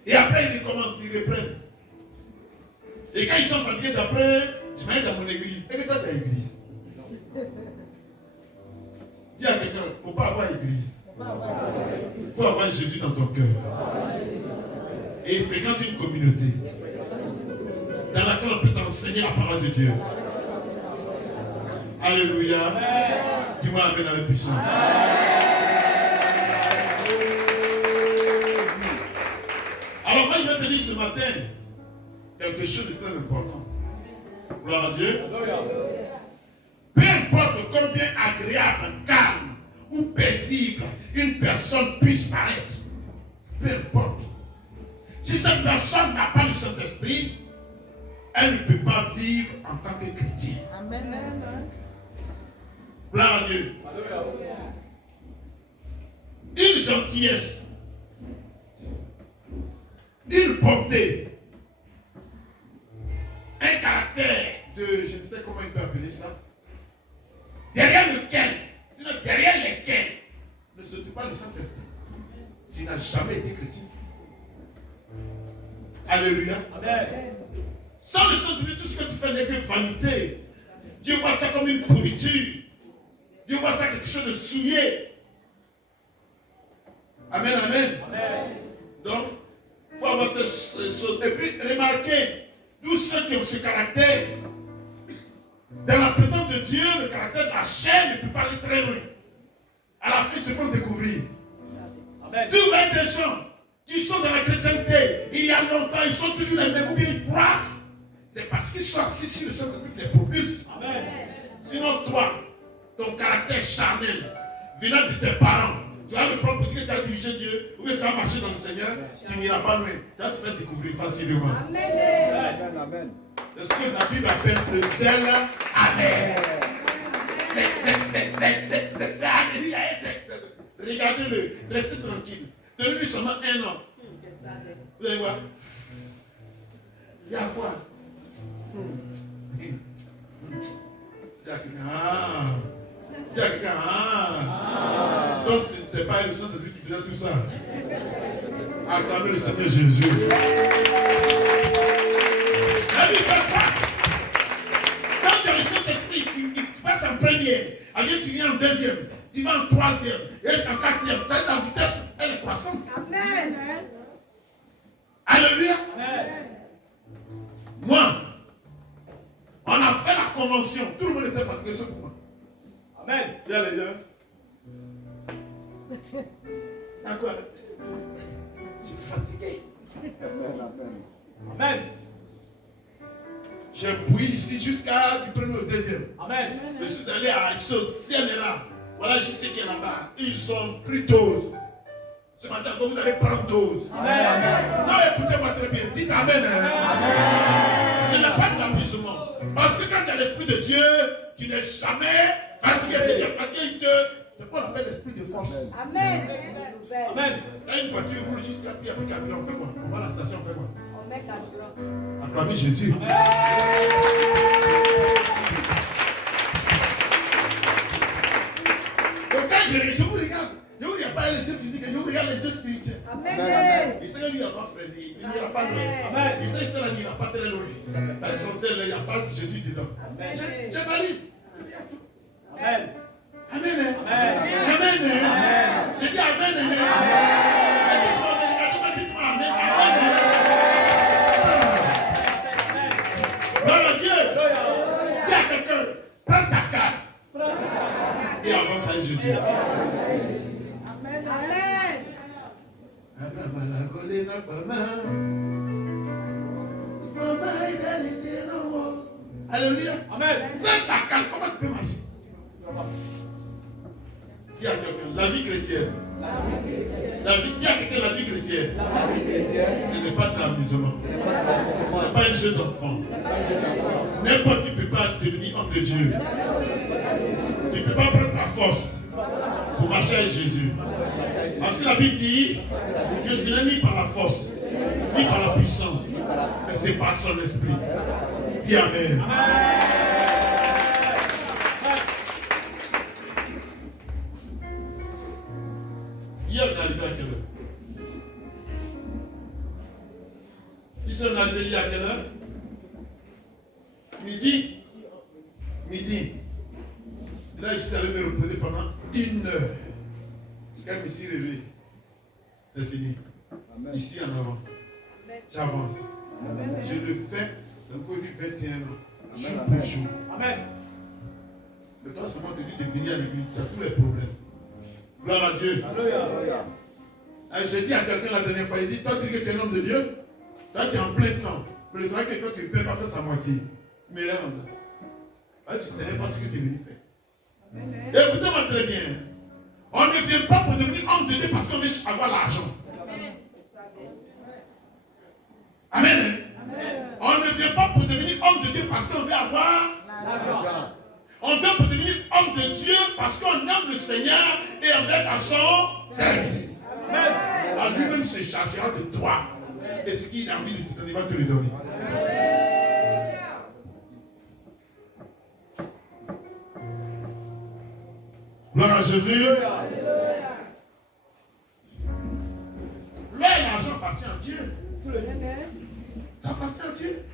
Et après, ils recommencent, ils reprennent. Et quand ils sont fatigués d'après, je vais dans mon église. Et que toi, tu as église. Dis à quelqu'un, il ne faut pas avoir église. Il faut avoir Jésus dans ton cœur. Et fréquente une communauté dans laquelle on peut t'enseigner la parole de Dieu. Alléluia. Dis-moi Amen avec puissance. Alors moi je vais te dire ce matin quelque chose de très important. Gloire à Dieu. Peu importe combien agréable, calme ou paisible une personne puisse paraître, peu importe. Si cette personne n'a pas le Saint-Esprit, elle ne peut pas vivre en tant que chrétien. Amen. Gloire à Dieu. Une gentillesse, une bonté, un caractère de, je ne sais comment il peut appeler ça, derrière lesquels ne se trouve pas le Saint-Esprit. Tu n'as jamais été chrétien. Alléluia. Amen. Sans le Saint-Esprit, tout ce que tu fais n'est que vanité. Dieu voit ça comme une pourriture. Dieu voit ça quelque chose de souillé. Amen, amen. Amen. Donc, il faut avoir ces choses. Et puis, remarquez, tous ceux qui ont ce caractère, dans la présence de Dieu, le caractère de la chair ne peut pas aller très loin. À la fin, ils se font découvrir. Amen. Si vous voyez des gens qui sont dans la chrétienté, il y a longtemps, ils sont toujours les mêmes, ou bien ils brassent, c'est parce qu'ils sont assis sur le Saint-Esprit qui les propulse. Amen. Sinon, toi, ton caractère charnel, venant de tes parents, tu vas le prendre pour dire que tu as dirigé Dieu, ou que tu as marché dans le Seigneur, tu n'iras pas loin. Tu vas te faire découvrir facilement. Amen. Amen. C'est ce que la Bible appelle le zèle. Amen. Regardez-le, restez tranquille. Donnez-lui seulement 1 an. Vous allez voir. Il y a quoi? Donc ce n'était pas le Saint-Esprit qui faisait tout ça. Acclamez le Seigneur Jésus. La Bible fait quoi? Quand tu as le Saint-Esprit, tu passes en première, alors tu viens en deuxième, tu vas en troisième, et en quatrième. Ça, la vitesse, elle est croissante. Amen. Alléluia. Amen. convention. Tout le monde était fatigué sauf moi. Amen. Il y a les gens. D'accord. Je suis fatigué. Amen. J'ai bouilli ici jusqu'à du premier au deuxième. Amen. Je suis allé à Cienera. Voilà, je sais qu'il y a là-bas. Ils ont pris dose. Ce matin, vous allez prendre dose. Amen. Non, écoutez-moi très bien. Dites Amen. Ce n'est pas de l'amusement. Parce que quand tu as l'Esprit de Dieu, tu n'es jamais fatigué. C'est pas l'appel l'esprit de force. Amen. Amen. Quand une voiture roule jusqu'à pied après carburant, on fait quoi? On va à la station, on fait quoi? On met carburant. Acclamez Jésus. Donc quand je vous regarde, je ne vous regarde pas les yeux physiques, je vous regarde les yeux spirituels. Amen. Il sait que lui, il n'a pas freiné, il n'ira pas loin. Amen. Il sait que celle-là n'ira pas très loin. Parce qu'on sait, il n'y a pas Jésus dedans. Amen. J'analyse. Amen. Amen. Amen. Amen. Amen. J'ai dit Amen. Dites-moi Amen. Amen. Gloire à Dieu. Dis à quelqu'un, prends ta carte et avance avec Jésus. Amen. Amen. Alléluia. Amen. C'est ta carte, comment tu peux marcher? Dis à quelqu'un, la vie chrétienne. Dis à quelqu'un, la vie chrétienne. Ce n'est pas de l'amusement. Ce n'est pas un jeu d'enfant. N'importe qui ne peut pas devenir homme de Dieu. Tu ne peux pas prendre ta force pour marcher avec Jésus. Parce que la Bible dit que ce n'est ni par la force, ni par la puissance, mais c'est par son esprit. Dis Amen. Hier, on est arrivé à quelle heure? Ici, on est arrivé hier à quelle heure? Midi. Midi. Et là, je suis allé me reposer pendant 1 heure. Quand je me suis réveillé, c'est fini. Ici en avant. J'avance. Je le fais, ça me fait du 21 ans. Jour pour jour. Amen. Mais quand seulement te dit de venir à l'église, tu as tous les problèmes. Gloire à Dieu. Alléluia. J'ai dit à quelqu'un la dernière fois, il dit, toi tu dis que tu es un homme de Dieu, toi tu es en plein temps. Mais le travail qu'il fait, tu ne peux pas faire sa moitié. Mais là, tu ne sais pas ce que tu es venu faire. Écoutez-moi très bien. On ne vient pas pour devenir homme de Dieu parce qu'on veut avoir l'argent. Amen. On ne vient pas pour devenir homme de Dieu parce qu'on veut avoir l'argent. On vient pour devenir homme de Dieu parce qu'on aime le Seigneur et on est à son service. Alors lui-même se chargera de toi. Et ce qu'il a envie de te donner, il va te le donner. Gloire à Jésus. Là, l'argent appartient à Dieu. Ça appartient à Dieu.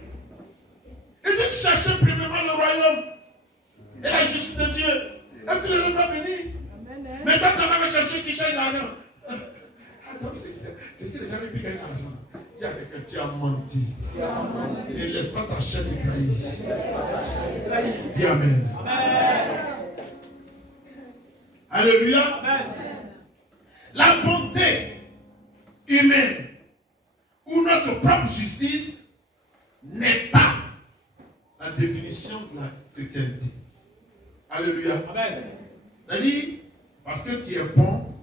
Il dit chercher premièrement le royaume et la justice de Dieu. Et puis le reste va venir. Maintenant, tu vas chercher qui cherche l'argent. C'est si les gens veulent gagner l'argent. Dis à quelqu'un, tu as menti. Ne laisse pas ta chair te trahir. Dis Amen. Alléluia. La bonté humaine ou notre propre justice n'est pas la définition de la chrétienté. Alléluia. Amen. C'est-à-dire, parce que tu es bon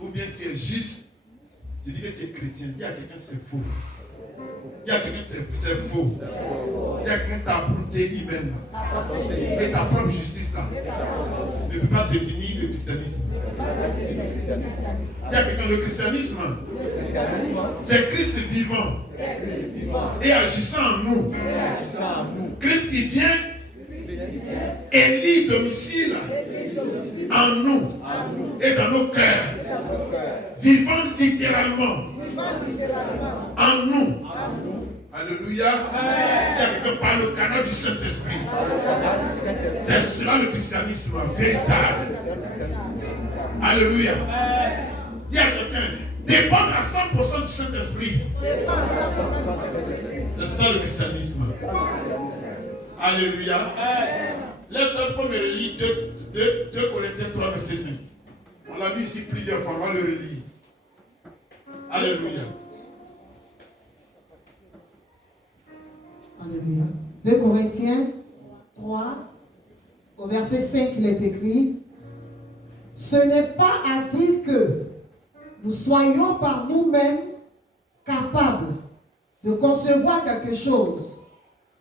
ou bien tu es juste, tu dis que tu es chrétien. Dis à quelqu'un c'est faux. Dis à quelqu'un c'est faux. Dis à quelqu'un ta bonté humaine et ta propre justice là ne peut pas définir le christianisme. Dis à quelqu'un le christianisme c'est Christ vivant et agissant en nous. Christ qui vient élit domicile en nous et dans nos cœurs, vivant littéralement en nous. Alléluia. Il y a quelqu'un par le canal du Saint-Esprit. C'est cela le christianisme véritable. Alléluia. Il y a quelqu'un dépendre à 100% du Saint-Esprit. C'est ça le christianisme. Alléluia. Amen. Lève-toi pour me relire 2 Corinthiens 3, verset 5. On l'a vu ici plusieurs fois, on va le relire. Alléluia. Alléluia. 2 Corinthiens 3, au verset 5, il est écrit: ce n'est pas à dire que nous soyons par nous-mêmes capables de concevoir quelque chose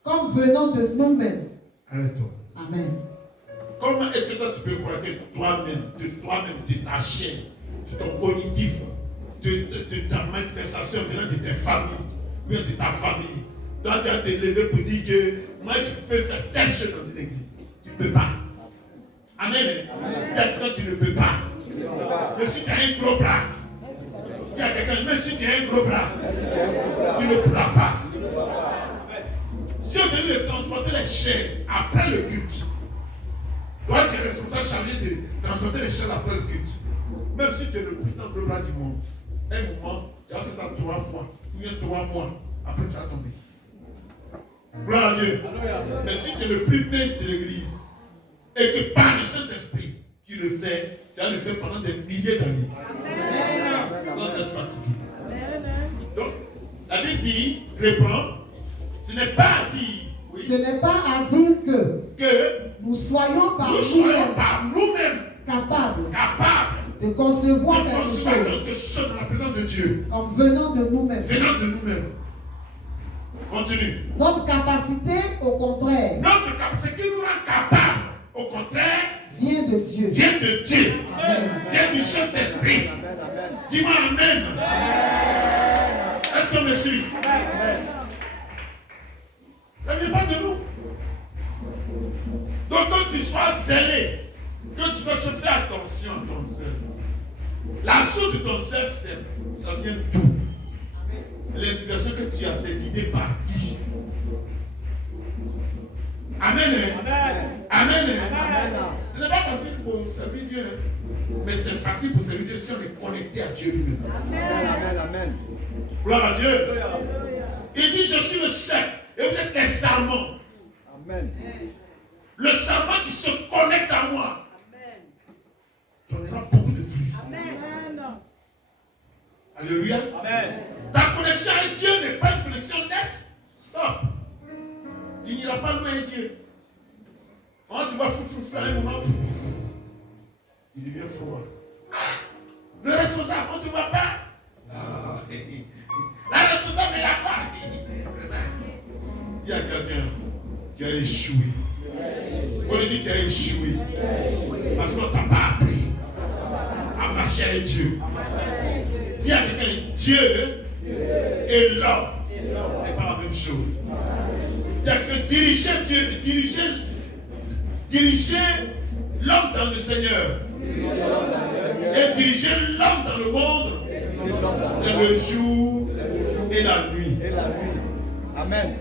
comme venant de nous-mêmes. Arrête-toi. Amen. Comment est-ce que tu peux croire que toi-même, de ta chair, de ton cognitif, de ta manifestation venant de tes familles, ou de ta famille, toi tu vas te lever pour dire que moi je peux faire telle chose dans une église. Tu ne peux pas. Amen. Quelqu'un tu ne peux pas. Même si tu as un gros bras, il y a quelqu'un, même si tu as un gros bras, tu ne pourras pas. Si on devait transporter les chaises après le culte, toi qui es responsable chargé de transporter les chaises après le culte, même si tu es le plus grand gros bras du monde, un moment, tu vas faire ça 3 fois, ou bien 3 mois, après tu vas tomber. Gloire à Dieu. Mais si tu es le plus mince de l'église, et que par le Saint-Esprit, tu le fais, tu vas le faire pendant des milliers d'années. Sans être fatigué. Donc, la Bible dit, reprend, ce n'est pas à dire, oui, Ce n'est pas à dire que que nous soyons par nous soyons nous-mêmes par nous-mêmes capables capables de concevoir de quelque concevoir chose quelque chose dans la présence de Dieu, comme venant de nous-mêmes. venant de nous-mêmes. Continue. Notre capacité, au contraire, Notre capacité qui nous rend capables, au contraire, vient de Dieu. vient de Dieu, Amen. vient du Saint-Esprit. Dis-moi Amen. Est-ce que me suit? Ça ne vient pas de nous. Donc quand tu sois zélé, quand tu sois chauffé, fais attention à ton sel. La source de ton sel, ça vient d'où? L'inspiration que tu as, c'est guidé par qui? Amen. Amen. Ce n'est pas facile pour servir Dieu, mais c'est facile pour servir Dieu si on est connecté à Dieu lui-même. Amen. Gloire à Dieu. Il dit, je suis le sec et vous êtes les sarments. Amen. Le sarment qui se connecte à moi donnera beaucoup de fruits. Alléluia. Amen. Ta connexion avec Dieu n'est pas une connexion nette. Stop. Tu n'iras pas loin avec Dieu. Quand tu vas fou à un moment, il devient froid. Le responsable, quand tu ne vas pas, la responsable n'est là pas. Il y a quelqu'un qui a échoué. On lui dit qu'il a échoué. Parce qu'on ne t'a pas appris à marcher avec Dieu. Dis à quelqu'un, Dieu et l'homme n'est pas la même chose. Dis à quelqu'un, diriger l'homme dans le Seigneur et diriger l'homme dans le monde, c'est le jour et la nuit. Amen.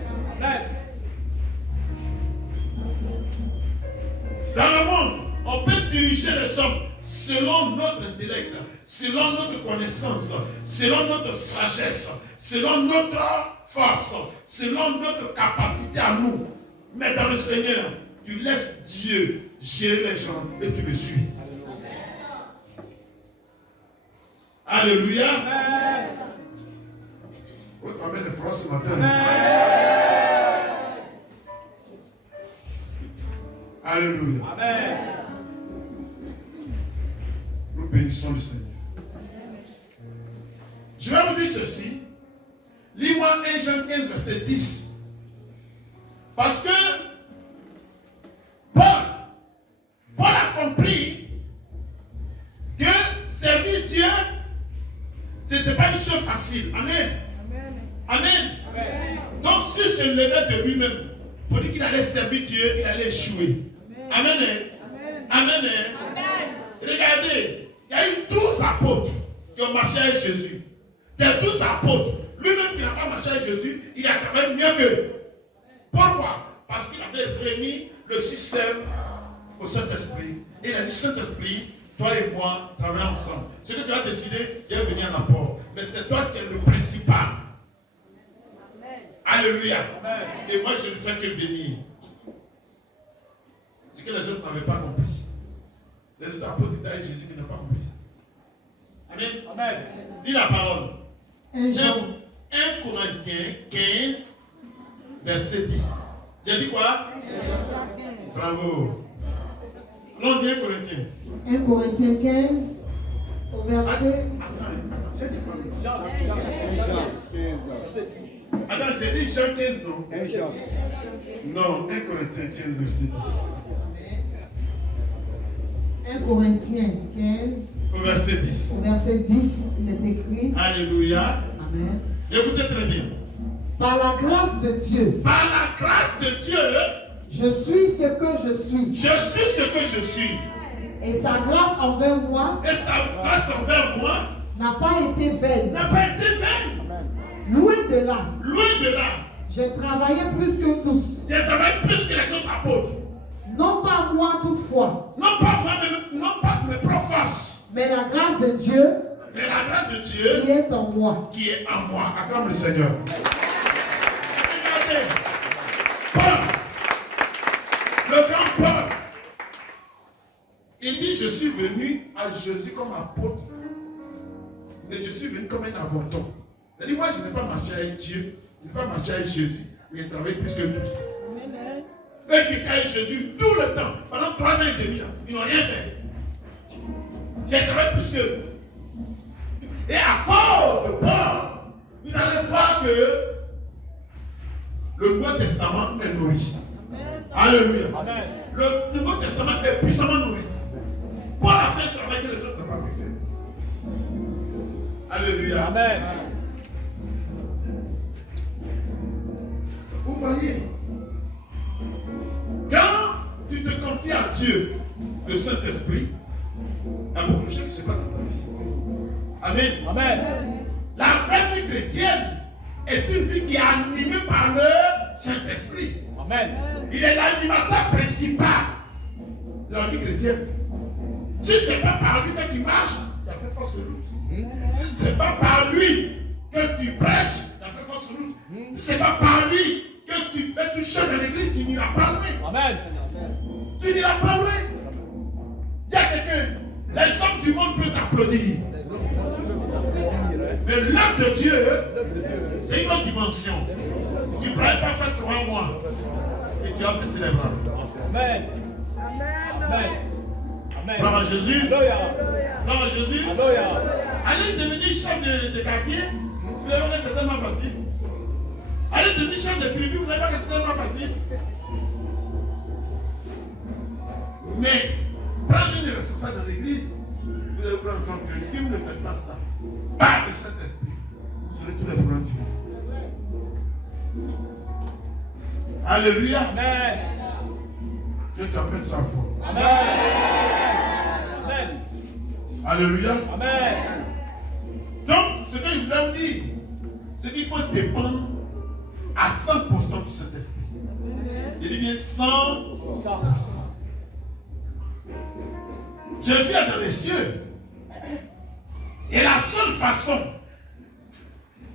Dans le monde, on peut diriger les hommes selon notre intellect, selon notre connaissance, selon notre sagesse, selon notre force, selon notre capacité à nous. Mais dans le Seigneur, tu laisses Dieu gérer les gens et tu le suis. Alléluia. Votre amen est froid ce matin. Alléluia. Amen. Nous bénissons le Seigneur. Je vais vous dire ceci. Lis-moi 1 Jean 15, verset 10. Parce que Paul a compris que servir Dieu, ce n'était pas une chose facile. Amen. Amen. Donc s'il se levait de lui-même pour dire qu'il allait servir Dieu, il allait échouer. Amen. Amen. Regardez, il y a eu 12 apôtres qui ont marché avec Jésus. Des 12 apôtres, lui-même qui n'a pas marché avec Jésus, il a travaillé mieux qu'eux. Pourquoi? Parce qu'il avait remis le système au Saint-Esprit. Et il a dit, Saint-Esprit, toi et moi, travaillons ensemble. Ce que tu as décidé, il est venu en apport. Mais c'est toi qui es le principal. Alléluia. Et moi, je ne fais que venir. ce que les autres n'avaient pas compris. Les autres apôtres étaient avec Jésus qui n'ont pas compris ça. Amen. Amen. Lis la parole. 1 Jean, 1 Corinthiens 15, verset 10. J'ai dit quoi? Bravo. Allons-y, 1 Corinthiens. 1 Corinthiens 15, au verset. Attends, j'ai dit quoi? Jean. Attends, j'ai dit Jean 15, non? Jean. Non, 1 Corinthiens 15, verset 10. 1 Corinthiens 15, Au verset 10. au verset 10, il est écrit. Alléluia. Amen. Écoutez très bien. Par la grâce de Dieu, Par la grâce de Dieu, je suis ce que je suis. je suis ce que je suis. Et sa grâce envers moi Et sa grâce envers moi n'a pas été vaine. n'a pas été vaine. Loin de là, Loin de là, j'ai travaillé plus que tous. j'ai travaillé plus que les autres apôtres. Non pas moi toutefois, Non pas moi, non pas mes propres forces, mais la grâce de Dieu mais la grâce de Dieu qui est en moi. qui est en moi. Acclame le Seigneur. Regardez, Paul, le grand Paul, il dit, je suis venu à Jésus comme apôtre, mais je suis venu comme un avorton. C'est-à-dire, moi, je n'ai pas marché avec Dieu, je n'ai pas marché avec Jésus, mais j'ai travaillé plus que tous. Eux qui étaient avec Jésus tout le temps, pendant 3 ans et demi, là, ils n'ont rien fait. J'ai travaillé plus qu'eux. Et à cause de Paul, vous allez voir que le Nouveau Testament est nourri. Alléluia. Amen. Le Nouveau Testament est puissamment nourri. Paul a fait un travail que les autres n'ont pas pu faire. Alléluia. Amen. Vous voyez, quand tu te confies à Dieu, le Saint-Esprit, il y a beaucoup de choses qui se passent dans ta vie. Amen. Amen. La vraie vie chrétienne est une vie qui est animée par le Saint-Esprit. Amen. Il est l'animateur principal de la vie chrétienne. Si ce n'est pas par lui que tu marches, tu as fait fausse route. Si ce n'est pas par lui que tu prêches, tu as fait fausse route. Si ce n'est pas par lui que tu fais du chant dans l'église, tu n'iras pas loin. Amen. Tu n'iras pas loin. Dis à quelqu'un, les hommes du monde peuvent t'applaudir. Mais l'œuvre de Dieu, c'est une autre dimension. Tu ne pourrais pas faire 3 mois et tu as baissé les bras. Amen. Amen. Amen. Gloire à Jésus. Alléluia. Gloire à Jésus. Alléluia. Allez devenir chef de quartier, vous allez voir que c'est tellement facile. Allez devenir chef de tribu, vous allez voir que c'est tellement facile. Mais prendre une responsabilité dans l'église, vous allez vous rendre compte que si vous ne faites pas ça, par le Saint-Esprit, vous aurez tous les problèmes du monde. Alléluia. Amen. Que t'appelles sa foi. Amen. Amen. Alléluia. Amen. Donc, ce que je voudrais vous dire, c'est qu'il faut dépendre à 100% du Saint-Esprit. Je dis bien 100%. Jésus est dans les cieux. Et la seule façon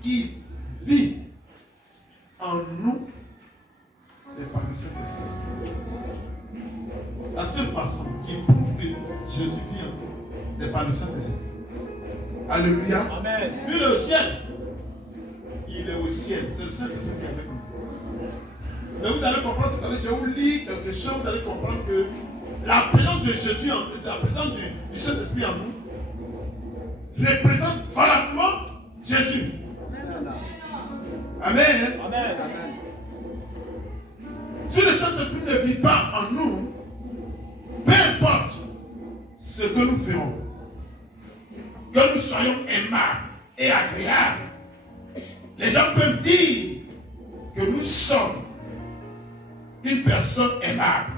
qui vit en nous, c'est par le Saint-Esprit. La seule façon qui prouve que Jésus vit en nous, c'est par le Saint-Esprit. Alléluia. Amen. Lui, le ciel, il est au ciel. C'est le Saint-Esprit qui est avec nous. Mais vous allez comprendre tout à l'heure, je vais vous lire quelque chose, vous allez comprendre que la présence de Jésus, la présence du Saint-Esprit en nous, représente valablement Jésus. Amen. Amen. Si le Saint-Esprit ne vit pas en nous, peu importe ce que nous ferons, que nous soyons aimables et agréables, les gens peuvent dire que nous sommes une personne aimable,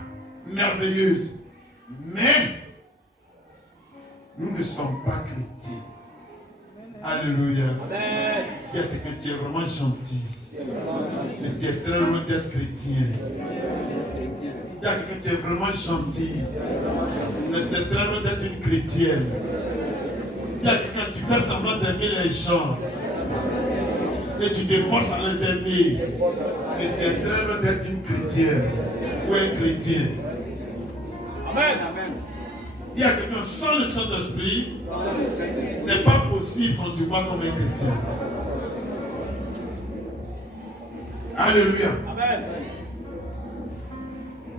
merveilleuse, mais nous ne sommes pas chrétiens. Alléluia. Amen. Dis à quelqu'un, tu es vraiment gentil, mais tu es très loin d'être chrétien. Dis à quelqu'un, tu es vraiment gentil, mais c'est très loin d'être une chrétienne. Dis à quelqu'un, tu fais semblant d'aimer les gens et tu te forces à les aimer, mais tu es très loin d'être une chrétienne ou un chrétien. Amen. Amen. Dis à quelqu'un, sans le Saint-Esprit, c'est pas possible qu'on te voit comme un chrétien. Alléluia. Amen.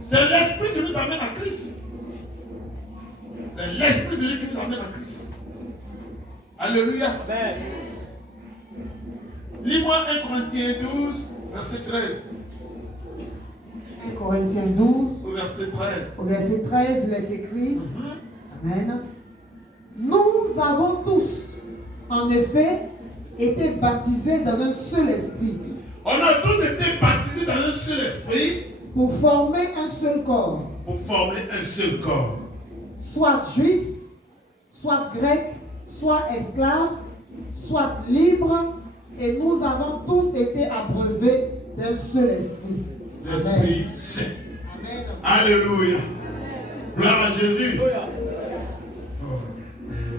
C'est l'Esprit qui nous amène à Christ. C'est l'Esprit de Dieu qui nous amène à Christ. Alléluia. Amen. Lis-moi 1 Corinthiens 12, verset 13. 1 Corinthiens 12, Au verset 13. au verset 13, il est écrit, Amen. Nous avons tous, en effet, été baptisés dans un seul esprit, On a tous été baptisés dans un seul esprit pour former un seul corps, pour former un seul corps. soit juif, soit grec, soit esclave, soit libre, et nous avons tous été abreuvés d'un seul esprit. L'Esprit Saint. Amen. Alléluia. Gloire à Jésus. Alléluia. Oh.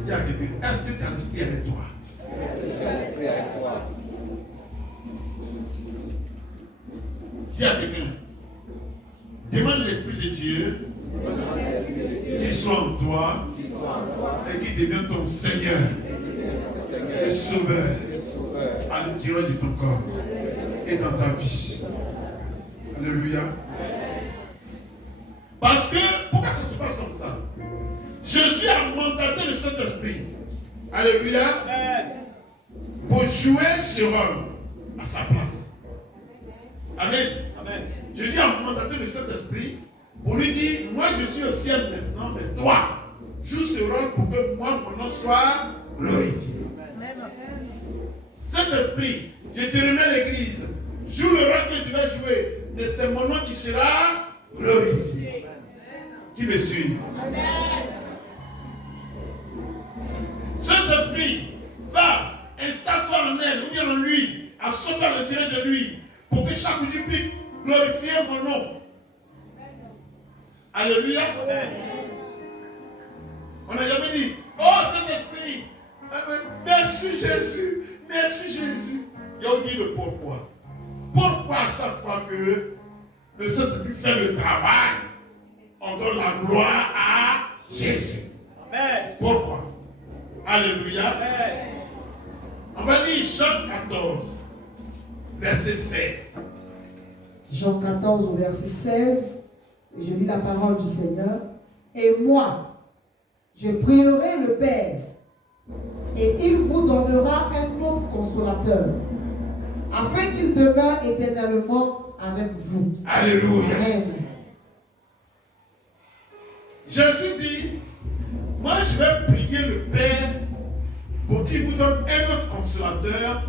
Dis à quelqu'un, est-ce que tu as l'Esprit avec toi? L'Esprit avec toi. Dis à quelqu'un, demande l'Esprit de Dieu qui soit en toi et qui devienne ton Seigneur et Sauveur à l'intérieur de ton corps et dans ta vie. Alléluia. Parce que, pourquoi ça se passe comme ça? Je suis à mandater le Saint-Esprit. Alléluia. Amen. Pour jouer ce rôle à sa place. Amen. Amen. Jésus a mandaté le Saint-Esprit pour lui dire, moi je suis au ciel maintenant, mais toi, joue ce rôle pour que moi, mon nom soit glorifié. Saint-Esprit, je te remets l'église. Joue le rôle que tu vas jouer, mais c'est mon nom qui sera glorifié. Qui me suit? Saint-Esprit, va, installe-toi en elle, ou bien en lui, assomme à l'intérieur de lui, pour que chaque jour puisse glorifier mon nom. Alléluia. Amen. On n'a jamais dit, oh Saint-Esprit, merci Jésus, merci Jésus. Et on dit le pourquoi. Pourquoi à chaque fois que le Saint-Esprit fait le travail, on donne la gloire à Jésus? Amen. Pourquoi? Alléluia. Amen. On va lire Jean 14, verset 16. Jean 14 au verset 16, et je lis la parole du Seigneur. Et moi, je prierai le Père, et il vous donnera un autre consolateur, afin qu'il demeure éternellement avec vous. Alléluia. Amen. Jésus dit, moi je vais prier le Père pour qu'il vous donne un autre consolateur,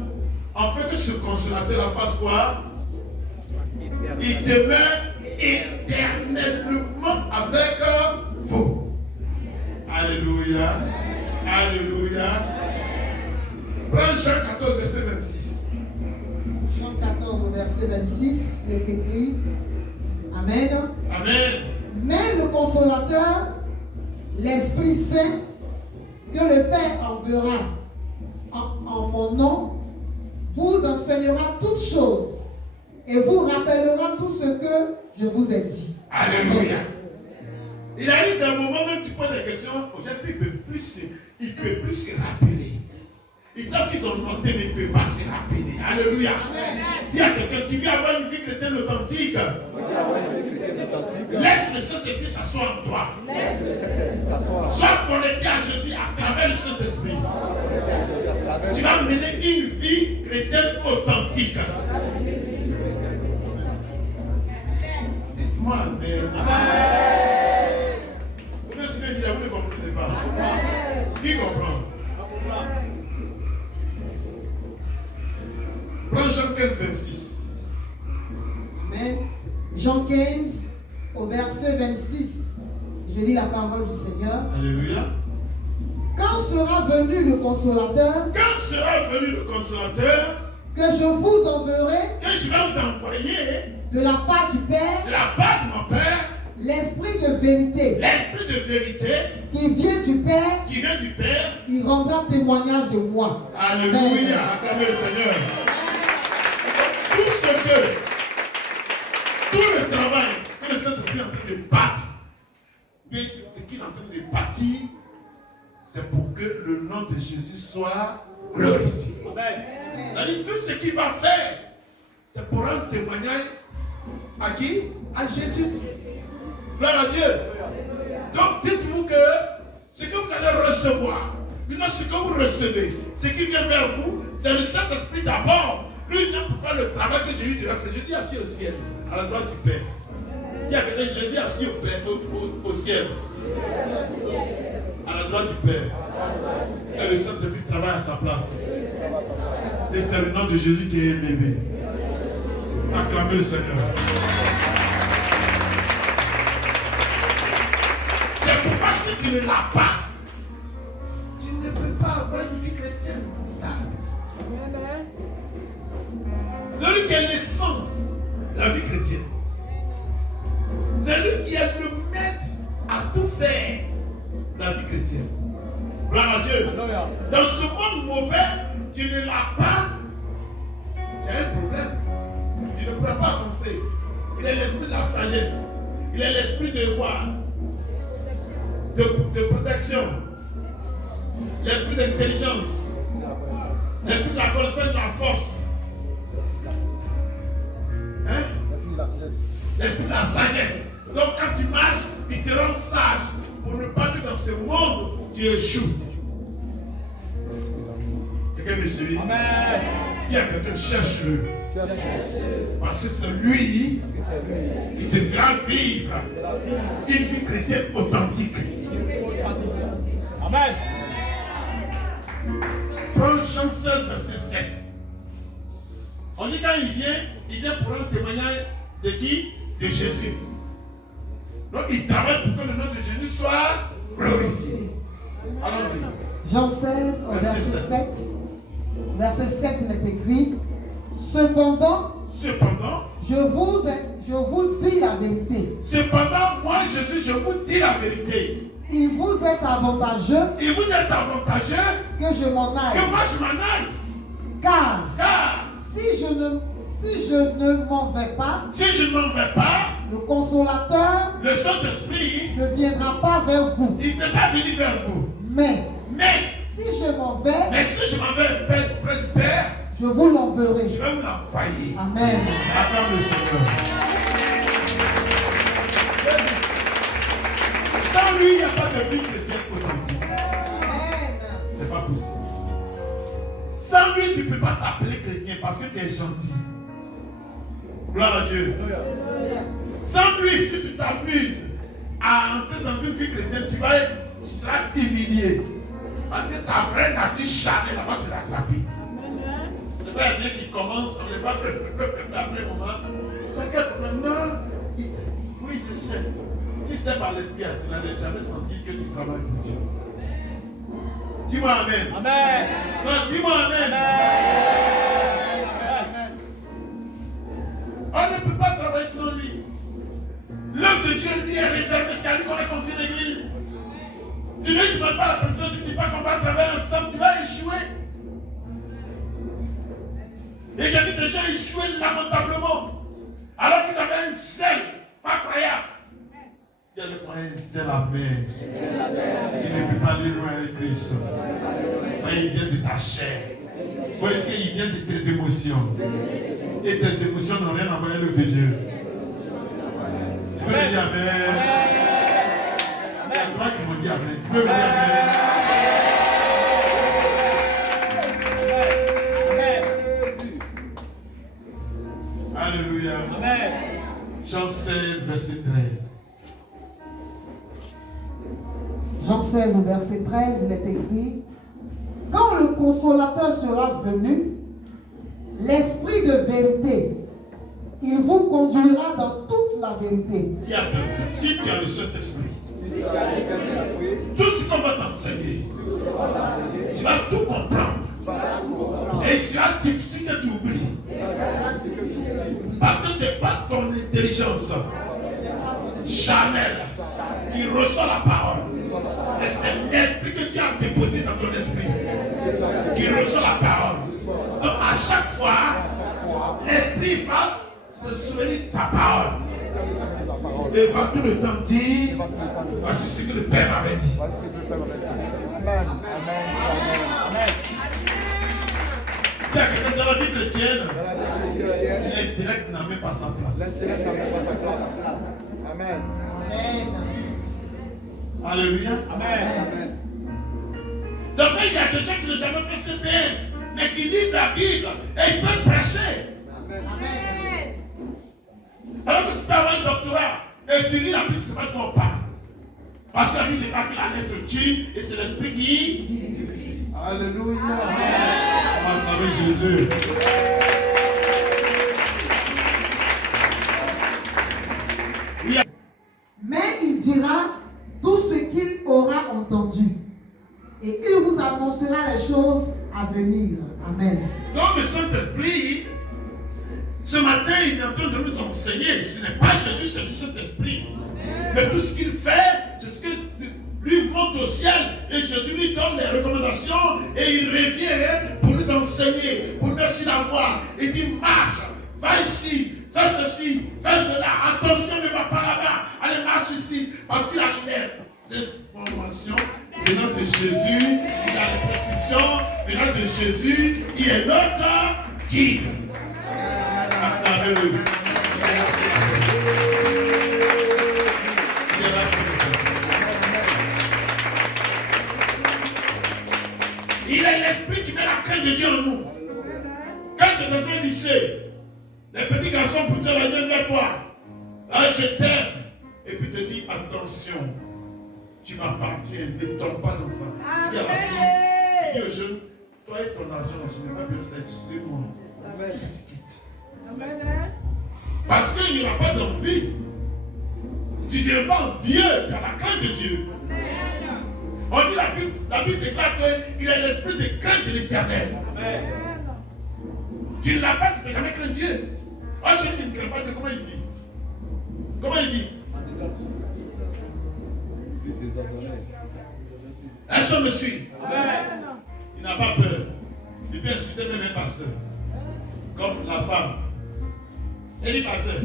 afin que ce consolateur fasse quoi? Il demeure éternellement avec vous. Alléluia. Alléluia. Prends Jean 14, verset 26. Jean 14 au verset 26, il est écrit, Amen. Amen. Mais le consolateur, l'Esprit Saint, que le Père enverra en mon nom, vous enseignera toutes choses et vous rappellera tout ce que je vous ai dit. Alléluia. Il arrive d'un moment même tu poses des questions, aujourd'hui il peut plus se rappeler. Ils savent qu'ils ont noté mais ils ne peuvent pas se rappeler. Alléluia. Dis à quelqu'un qui vient avoir une vie chrétienne authentique. Laisse le Saint-Esprit s'asseoir en toi. Sois connecté à Jésus à travers le Saint-Esprit. Tu vas mener une vie chrétienne authentique. Dites-moi, mais... Vous ne savez dire, vous ne comprenez pas. Qui comprend? Prends Jean 15, 26. Amen. Jean 15 au verset 26. Je lis la parole du Seigneur. Alléluia. Quand sera venu le consolateur, Quand sera venu le consolateur, que je vous enverrai que je vais vous envoyer de la part du Père, de la part de mon Père, l'Esprit de vérité l'Esprit de vérité qui vient du Père, qui vient du Père. il rendra témoignage de moi. Alléluia. Acclamez le Seigneur. Tout le travail que le Saint-Esprit est en train de battre mais ce qu'il est en train de bâtir, c'est pour que le nom de Jésus soit glorifié. C'est-à-dire tout ce qu'il va faire, c'est pour rendre témoignage à qui? À Jésus. Gloire à Dieu. Donc dites-vous que ce que vous allez recevoir, non, ce que vous recevez, ce qui vient vers vous, c'est le Saint-Esprit d'abord. Lui, il vient pour faire le travail que Jésus devait faire. Jésus est assis au ciel, à la droite du Père. Il y a quelqu'un, Jésus est assis au ciel, à la droite du Père. Et le Saint-Esprit travaille à sa place. Et c'est le nom de Jésus qui est élevé. Acclamez le Seigneur. C'est pourquoi si tu ne l'as pas, tu ne peux pas avoir une vie chrétienne stable. Celui qui est l'essence de la vie chrétienne. C'est lui qui est le maître à tout faire de la vie chrétienne. Gloire à Dieu. Dans ce monde mauvais, tu ne l'as pas, tu as un problème. Tu ne pourras pas avancer. Il est l'esprit de la sagesse. Il est l'esprit de quoi? De protection. L'esprit d'intelligence. L'esprit de la connaissance, de la force. Hein? L'esprit de la sagesse. Donc quand tu marches, il te rend sage pour ne pas que dans ce monde tu échoues. Quelqu'un me suit? Amen. Dis à quelqu'un, cherche-le. Parce que c'est lui qui te fera vivre une vie chrétienne authentique. Amen. Prends Jean 16, verset 7. On dit quand il vient pour un témoignage de qui? De Jésus. Donc il travaille pour que le nom de Jésus soit glorifié. Allons-y. Jean 16, au verset 7. Verset 7, il est écrit: Cependant, je vous dis la vérité. Cependant, moi Jésus, je vous dis la vérité. Il vous est avantageux que je m'en aille. Que moi je m'en aille. Car si je ne m'en vais pas, le consolateur le Saint-Esprit ne viendra pas vers vous. Il ne peut pas venir vers vous. Mais si je m'en vais près du Père, je vous l'enverrai. Je vais vous l'envoyer. Amen. Acclame le Seigneur. Sans lui, il n'y a pas de vie chrétienne authentique. C'est pas possible. Sans lui, tu ne peux pas t'appeler chrétien parce que tu es gentil. Gloire à Dieu. Sans lui, si tu t'amuses à entrer dans une vie chrétienne, tu seras humilié. Parce que ta vraie nature charnelle là-bas te rattraper. C'est pas un bien qui commence, on ne va pas après un moment. Tu as quel problème? Non. Oui, je sais. Si c'était par l'esprit, tu n'avais jamais senti que tu travailles pour Dieu. Dis-moi Amen. Amen. Non, dis-moi Amen. Amen. On ne peut pas travailler sans lui. L'œuvre de Dieu lui est réservée, c'est à lui qu'on a confié l'église. Tu ne demandes pas à la personne, tu ne dis pas qu'on va travailler ensemble, tu vas échouer. Et j'ai vu des gens échouer lamentablement, alors qu'ils avaient un zèle incroyable. Il y a un zèle amen, qui ne peut pas aller loin avec Christ. Mais il vient de ta chair. Il faut dire qu'il vient de tes émotions. Et tes émotions n'ont rien à voir avec l'œuvre de Dieu. Tu peux me dire amen. Il y a droit qui m'ont dit amen. Tu peux me dire amen. Alléluia. Amen. Jean 16, verset 13. Jean 16, au verset 13, il est écrit: Quand le consolateur sera venu, l'esprit de vérité, il vous conduira dans toute la vérité. Dis à quelqu'un, si tu as le Saint-Esprit, tout ce qu'on va t'enseigner, tu vas tout comprendre. Et il sera difficile que tu oublies. Parce que ce n'est pas ton intelligence charnelle qui reçoit la parole. Mais c'est l'esprit que tu as déposé dans ton esprit qui reçoit la parole. Donc à chaque fois, l'esprit va se souvenir de ta parole. Et va tout le temps dire, voici ce que le Père m'avait dit. Amen. Amen. Amen. Tiens, quelqu'un dans la vie chrétienne, Amen. l'intellect n'a même pas sa place. L'intellect n'a même pas sa place. Amen. Alléluia. Amen. C'est vrai qu'il y a des gens qui n'ont jamais fait CPN, mais qui lisent la Bible et ils peuvent prêcher. Amen. Alors que tu peux avoir un doctorat et tu lis la Bible, tu ne sais pas de quoi on parle. Parce que la Bible n'est pas que la lettre tue et c'est l'esprit qui. Alléluia. Amen. Jésus. Mais il dira tout ce qu'il aura entendu. Et il vous annoncera les choses à venir. Amen. Donc le Saint-Esprit, ce matin, il est en train de nous enseigner. Ce n'est pas Jésus, c'est le Saint-Esprit. Mais tout ce qu'il fait, c'est ce que lui monte au ciel. Et Jésus lui donne les recommandations. Et il revient pour nous enseigner, pour nous mettre sur la voie. Il dit, marche, va ici, fais ceci, fais cela. Attention, ne va pas là-bas. Allez, marche ici. Parce qu'il a les informations venant de Jésus. Il a les prescriptions venant de Jésus. Il est notre guide. Alléluia. Il est l'esprit qui met la crainte de Dieu en nous. Quand tu es dans un lycée, les petits garçons pour te dire vers toi, ah, je t'aime. Et puis te dit, attention, tu m'appartiens, ne tombe pas dans ça. Tu dis à la fille, tu dis au jeune, toi et ton argent, je n'ai pas besoin de ça, excusez-moi. Amen. Tu quittes. Parce qu'il n'y aura pas d'envie. Tu ne deviens pas envieux, tu as la crainte de Dieu. On dit la Bible déclare qu'il est l'esprit de crainte de l'Éternel. Tu ne l'as pas, tu ne peux jamais craindre Dieu. Ah, celui qui ne craint pas Dieu, comment il vit? Comment il vit? Un seul me suit. Il n'a pas peur. Il peut insulter même un pasteur. Comme la femme. Elle dit, pasteur,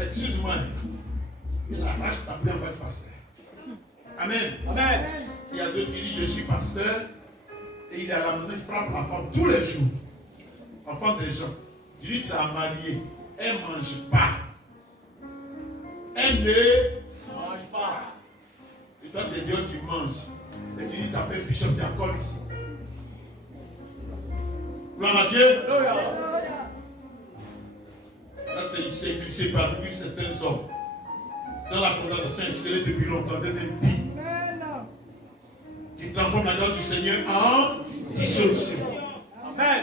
excuse-moi, il arrache ta pluie en bas de pasteur. Amen. Amen. Il y a d'autres qui disent, je suis pasteur, et il est à la maison, il frappe la femme tous les jours. Enfant des gens. Il dit, tu l'as mariée, elle ne mange pas. Elle ne mange pas. Et toi, tu dis, tu manges. Et tu dis, tu appelles Bishop Diacol ici. Gloire à Dieu. Ça, c'est ici, glissé parmi certains hommes. Dans la condamnation installée depuis longtemps, des impies. Qui transforment la gloire du Seigneur en dissolution. Amen.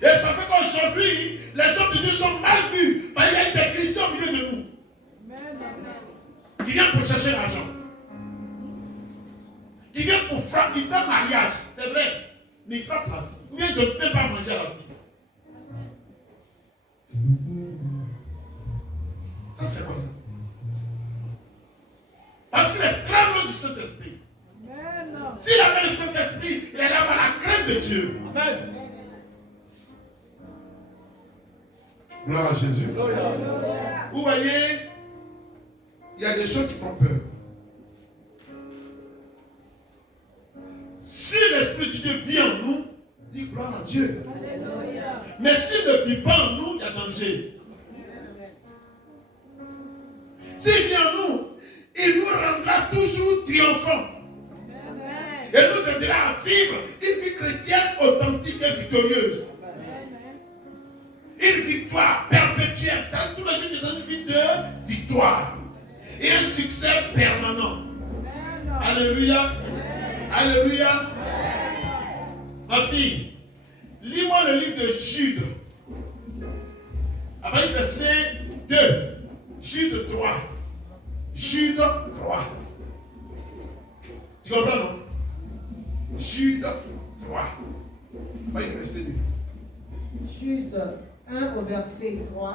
Et ça fait qu'aujourd'hui, les hommes de Dieu sont mal vus. Mais il y a des chrétiens au milieu de nous. Qui viennent pour chercher l'argent. Qui viennent pour frapper, il fait mariage, c'est vrai. Mais il frappe la fille. Ou bien il ne donne même pas manger à la fille. Ça c'est quoi ça? Parce qu'il est très loin du Saint-Esprit. S'il avait le Saint-Esprit, il allait avoir la crainte de Dieu. Amen. Gloire à Jésus. Vous voyez, il y a des choses qui font peur. Si l'Esprit de Dieu vit en nous, dit gloire à Dieu. Alléluia. Mais s'il ne vit pas en nous, il y a danger. S'il vit en nous, il nous rendra toujours triomphants. Et nous aidera à vivre une vie chrétienne authentique et victorieuse. Une victoire perpétuelle. Tous les jours, nous avons une vie de victoire. Et un succès permanent. Alléluia. Alléluia. Ma fille, lis-moi le livre de Jude. Avec le verset 2. Jude 3. Jude 3. Tu comprends, non? Jude 3. Avec le verset 2. Jude 1 au verset 3.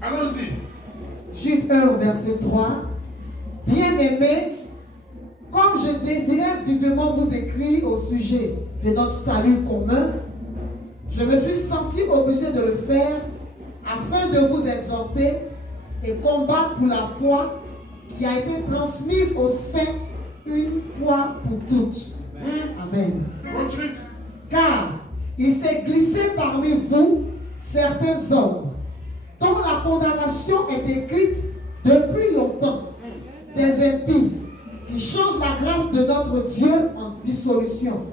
Allons-y. Jude 1 au verset 3. Bien-aimés, comme je désirais vivement vous écrire au sujet de notre salut commun, je me suis senti obligé de le faire afin de vous exhorter et combattre pour la foi qui a été transmise aux saints une fois pour toutes. Amen. Continue. Car il s'est glissé parmi vous certains hommes dont la condamnation est écrite depuis longtemps, des impies qui changent la grâce de notre Dieu en dissolution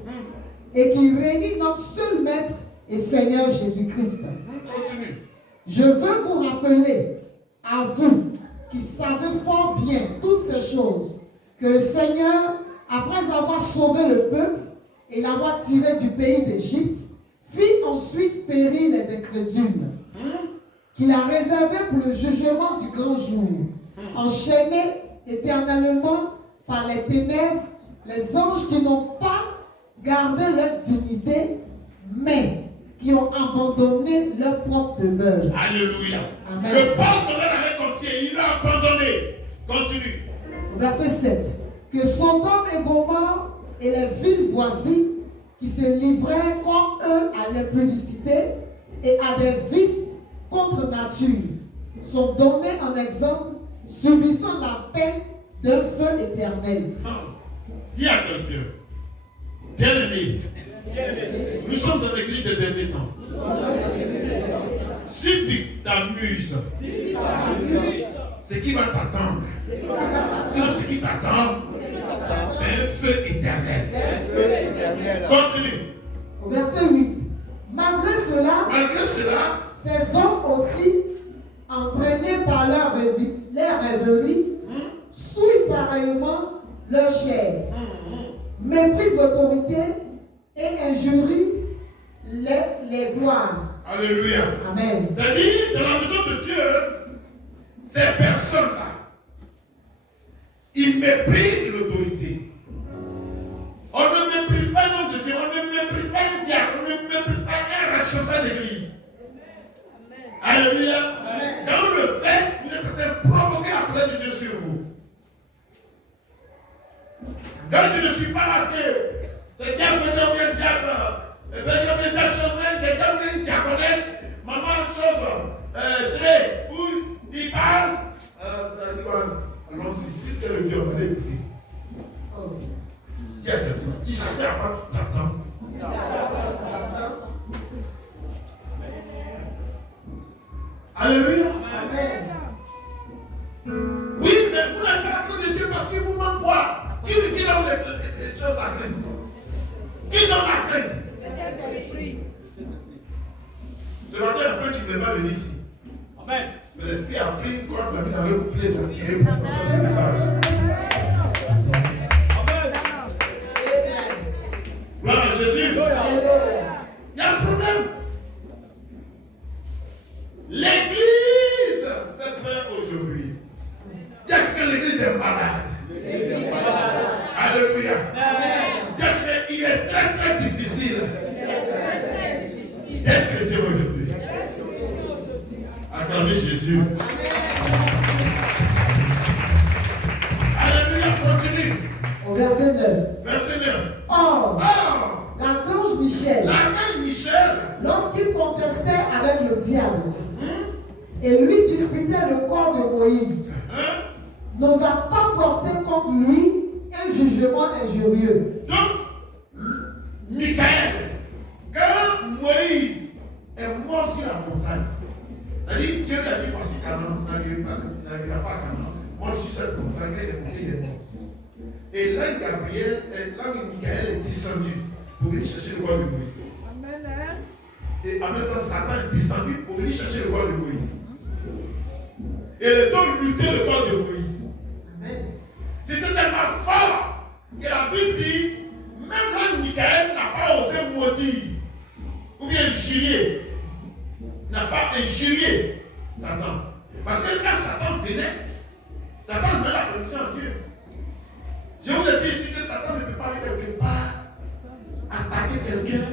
et qui réunit notre seul Maître et Seigneur Jésus-Christ. Continue. Je veux vous rappeler, à vous qui savez fort bien toutes ces choses, que le Seigneur, après avoir sauvé le peuple et l'avoir tiré du pays d'Égypte, fit ensuite périr les incrédules, qu'il a réservés pour le jugement du grand jour, enchaînés éternellement par les ténèbres, les anges qui n'ont pas gardé leur dignité, mais qui ont abandonné leur propre demeure. Alléluia. Amen. Le poste qu'on avait confié, il l'a abandonné. Continue. Verset 7. Que Sodome et Gomorrhe et les villes voisines qui se livraient comme eux à l'impudicité et à des vices contre nature sont donnés en exemple, subissant la peine d'un feu éternel. Dis à quelqu'un, bien-aimé, nous sommes dans l'église des derniers temps. Si tu t'amuses, ce qui va t'attendre, sinon ce qui t'attend, c'est un feu éternel. Feu éternel. Continue. Au verset 8. Malgré cela, ces hommes aussi, entraînés par leur rêverie, souillent pareillement leur chair, méprisent l'autorité et injurient les gloires. Alléluia. Amen. C'est-à-dire, dans la maison de Dieu, ces personnes-là, ils méprisent l'autorité. On ne méprise pas un homme de Dieu, on ne méprise pas un diacre, on ne méprise pas un responsable d'église. Alléluia. Quand vous le faites, vous êtes en train de provoquer la colère de Dieu sur vous. Quand je ne suis pas là que c'est diable, bien diable, et bien des diables, une diaconesse, maman chauve, Dré, où il parle, c'est la loi. Allons-y, si c'est le vieux, on va l'écouter. Dis à quelqu'un, tu sais à quoi tu t'attends. Alléluia. Amen. Oui, mais vous n'avez pas la crainte de Dieu parce qu'il vous manque quoi? Qui donne les choses la crainte? Qui donne la crainte? Ce matin, il y a plein qui ne voulaient pas venir ici. Amen. Mais l'esprit a pris une corde, l'a mis dans leur boucle, les a tirés pour entendre ce message. Gloire à Jésus. Il y a un problème. L'église fait peur aujourd'hui. Dis à quelqu'un, l'église est malade. Alléluia. Dis à quelqu'un, il est très très difficile d'être chrétien aujourd'hui. Acclamez Jésus. Alléluia, continue. Au verset 9. Verset 9. Or, Or, l'archange Michel, l'archange Michel, lorsqu'il contestait avec le diable et lui disputait le corps de Moïse, n'osa pas porter contre lui un jugement injurieux. donc, Michael, quand Moïse est mort sur la montagne, c'est-à-dire Dieu lui a dit voici Canaan, tu n'arriveras pas à Canaan, moi je suis cette montagne, il est monté, il est mort. Et l'ange Gabriel, l'ange Michael est descendu pour venir chercher le roi de Moïse. Et en même temps, Satan est descendu pour venir chercher le roi de Moïse. Et les deux luttaient le corps de Moïse. C'était tellement fort que la Bible dit, même l'ange Michael n'a pas osé maudire ou bien injurier. N'a pas injurié Satan. Parce que quand Satan venait, Satan met la permission à Dieu. Je vous ai dit ici que Satan ne peut pas aller quelque part, attaquer quelqu'un,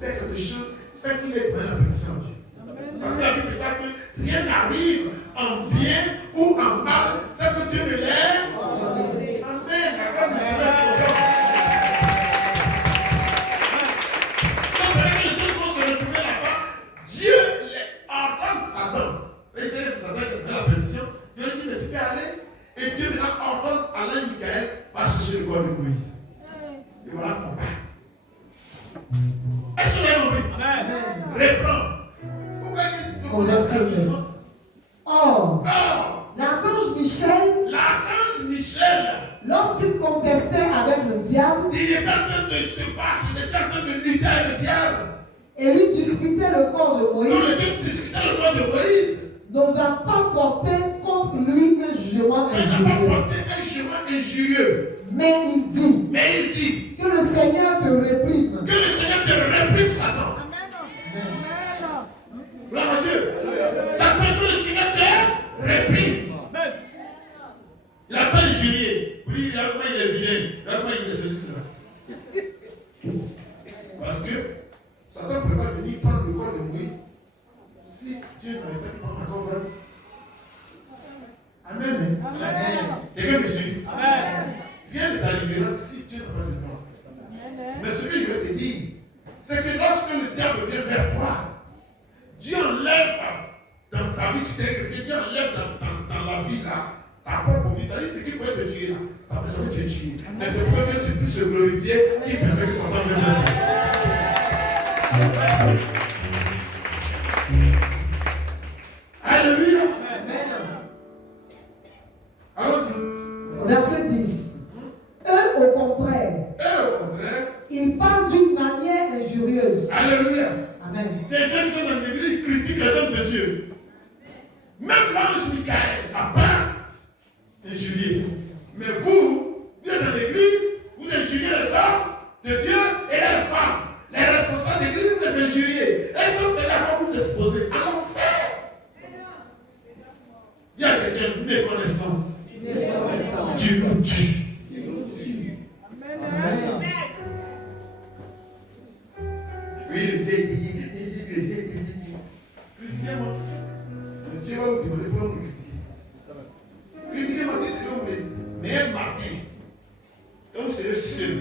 faire quelque chose, sans qu'il ait donné la permission à Dieu. Parce que la Bible dit que rien n'arrive en bien ou en mal, sans que Dieu ne l'ait. Amen. La grâce du Seigneur est pour toi. Donc, les deux sont se retrouver là. Michael va chercher le corps de Moïse. Et voilà le combat. Est-ce que vous avez compris? Amen. Reprends. Au verset 9. Or, Or, l'archange Michel, l'archange Michel, lorsqu'il contestait avec le diable il était en train de se battre, il était en train de lutter avec le diable. et lui disputait le corps de Quand Moïse, le Dieu discutait le corps de Moïse, n'osa pas porter contre lui un jugement il n'a pas injurieux. porté un chemin injurieux. Mais il dit Mais il dit que le Seigneur te réprime. que le Seigneur te réprime, Satan. Gloire à Dieu. Satan, que le Seigneur te réprime. Amen. Il n'a pas injurié. Oui, il a comment il est vilain. Il a comment il est celui là. Parce que Satan ne peut pas venir prendre le corps de Moïse si Dieu n'avait pas pu prendre encore vas-y. Amen. Amen. Quelqu'un me suit? Amen. Rien ne t'arrivera si Dieu n'a pas de plan. Mais ce que je vais te dire, c'est que lorsque le diable vient vers toi, Dieu enlève dans ta vie, si tu es chrétien, Dieu enlève dans la vie là, ta propre vie. C'est-à-dire ce qui pourrait te tuer là, ça ne peut jamais te tuer. Mais c'est pourquoi Dieu puisse se glorifier, qui permet que Satan vienne vers toi. Alléluia. Allons-y. Au verset 10. Eux, au contraire, Et au contraire, ils parlent d'une manière injurieuse. Alléluia. Amen. Des gens qui sont dans l'église critiquent les hommes de Dieu. Même l'ange Michael n'a pas injurié. Mais vous êtes dans l'église, vous injuriez les hommes de Dieu et les femmes. Les responsables d'église, vous les injuriez. Et ça, vous allez encore vous exposer à l'enfer. Il y a quelqu'un de méconnaissance. Dieu nous tue. Amen. Oui, critiquez-moi. Dieu va vous demander pourquoi vous critiquez. Critiquez-moi, dites ce que vous voulez. Mais un matin, quand vous serez seul,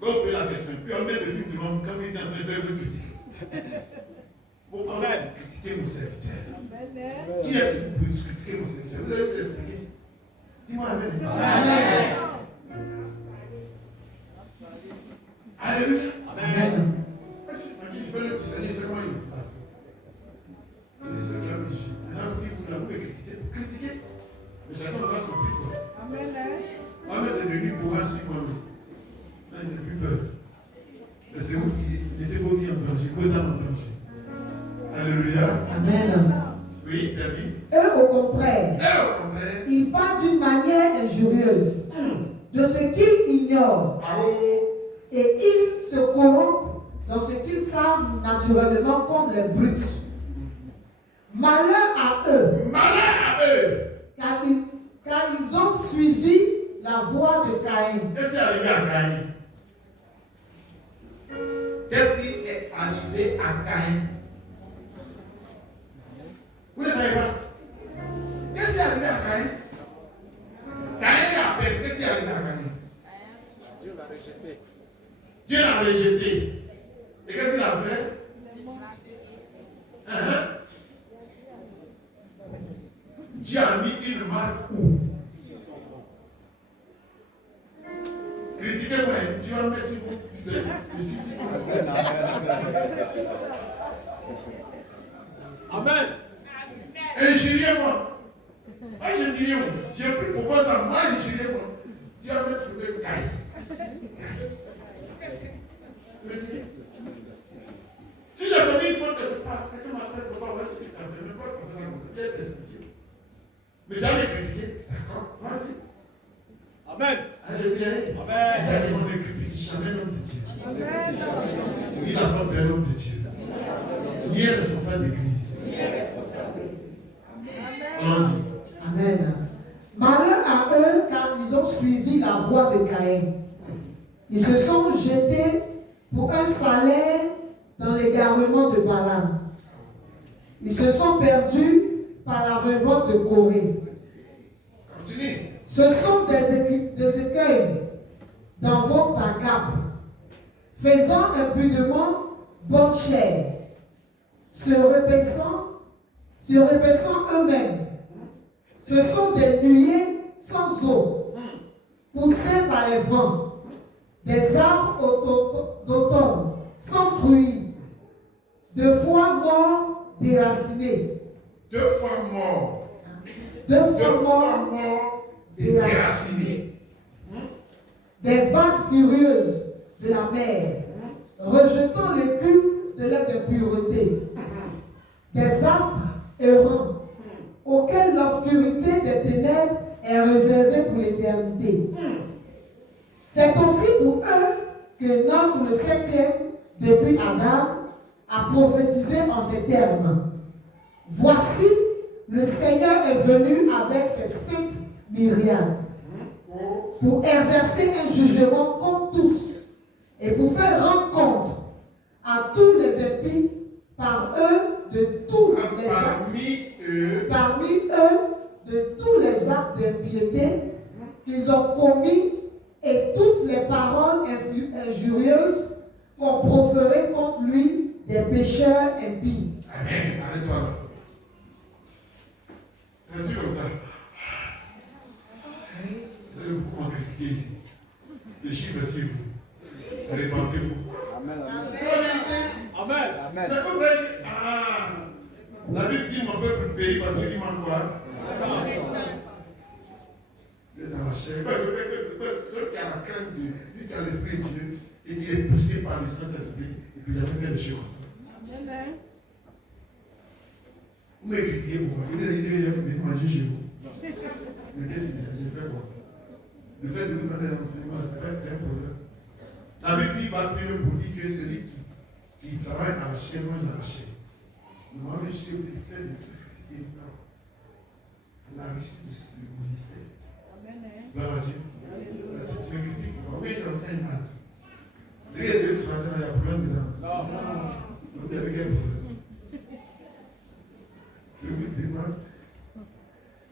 quand vous posez la question, puis on met le film devant vous, quand vous êtes en train de faire, vous critiquez. Pourquoi vous critiquez mon serviteur? Qui est que vous pouvez critiquer mon serviteur? Vous allez vous expliquer. Dis-moi Amen. Amen. Alléluia. Amen. Il faut le discerner, c'est comment il le fait. C'est ceux qui ont dit. Alors si vous la pouvez critiquer, critiquez. Mais chacun va son prix. Amen. Moi, mais c'est devenu pour moi, suivre moi. Là, je n'ai plus peur. Mais c'est vous qui mettez vos vies en danger, vos âmes en danger. Alléluia. Amen. Oui, termine. Eux, au contraire, Et au contraire, ils parlent d'une manière injurieuse de ce qu'ils ignorent et ils se corrompent dans ce qu'ils savent naturellement comme les brutes. Malheur à eux, malheur à eux. car ils ont suivi la voie de Caïn. Qu'est-ce qui est arrivé à Caïn? Qu'est-ce qui est arrivé à Caïn? Vous ne savez pas? Qu'est-ce qui est arrivé à Caïn? Caïn a peur. Qu'est-ce qui est arrivé à Caïn? Dieu l'a rejeté. Dieu l'a rejeté. Et qu'est-ce qu'il a fait? Dieu a mis une marque où? Critiquez-moi, Dieu va mettre sur vous. Amen. Injuriez-moi. Moi, je dirais, j'ai pris pour voir ça. Moi, injuriez-moi. Dieu va mettre le caille. Si j'ai donné une faute quelque part, quelqu'un m'appelle pour voir ce que tu as fait. Mais pourquoi tu as fait ça comme ça? Je vais t'expliquer. Mais j'allais critiquer. D'accord? Vas-y. Amen. Alléluia. Amen. Il ne critique jamais l'homme de Dieu. Amen. Ni la femme de l'homme de Dieu. Ni un responsable d'église. Allons-y. Amen. Malheur à eux car ils ont suivi la voie de Caïn. Ils se sont jetés pour un salaire dans l'égarement de Balaam. Ils se sont perdus par la révolte de Corée. Continue. Ce sont des écueils dans votre agapes, faisant impudemment bonne chair, se repaissant eux-mêmes. Ce sont des nuées sans eau, poussés par les vents, des arbres d'automne sans fruits, deux fois morts déracinés. Deux fois morts. Déracinés. Des vagues furieuses de la mer, rejetant l'écume de leurs impuretés. Des astres errants, auxquels l'obscurité des ténèbres est réservée pour l'éternité. C'est aussi pour eux que Noc, le 7e, depuis Adam, a prophétisé en ces termes. Voici, le Seigneur est venu avec ses 7 myriades pour exercer un jugement contre tous et pour faire rendre compte à tous les impies par eux de tous les actes, parmi eux de tous les actes d'impiété qu'ils ont commis et toutes les paroles injurieuses qu'on proférait contre lui des pécheurs impies. Amen. Arrête-toi là. Reste comme ça. Vous allez beaucoup m'en critiquer ici. Le chiffre est sur vous. Répentez-vous. Amen. C'est la vérité. Amen. Amen. Mais vous voyez, la Bible dit mon peuple périt parce qu'il manque quoi? Il est dans la chair. Celui qui a la crainte de lui, qui a l'esprit de Dieu et qui est poussé par le Saint-Esprit, et puis il a fait des choses comme ça. Amen. Vous m'écrivez pourquoi? Il est venu manger chez vous. Mais qu'est-ce qu'il a? J'ai fait quoi? Le fait de vous donner un enseignement, c'est vrai que c'est un problème. La Bible dit, va plus loin pour dire que celui qui travaille à la chair mange à la chair. Moi, je suis obligé de faire des sacrifices énormes. La réussite de ce ministère. Gloire à Dieu. Tu me critiques pourquoi? Oui, j'enseigne mal. Vous avez dit ce matin, il y a problème dedans. Non. Vous avez quel problème? Je vous demande.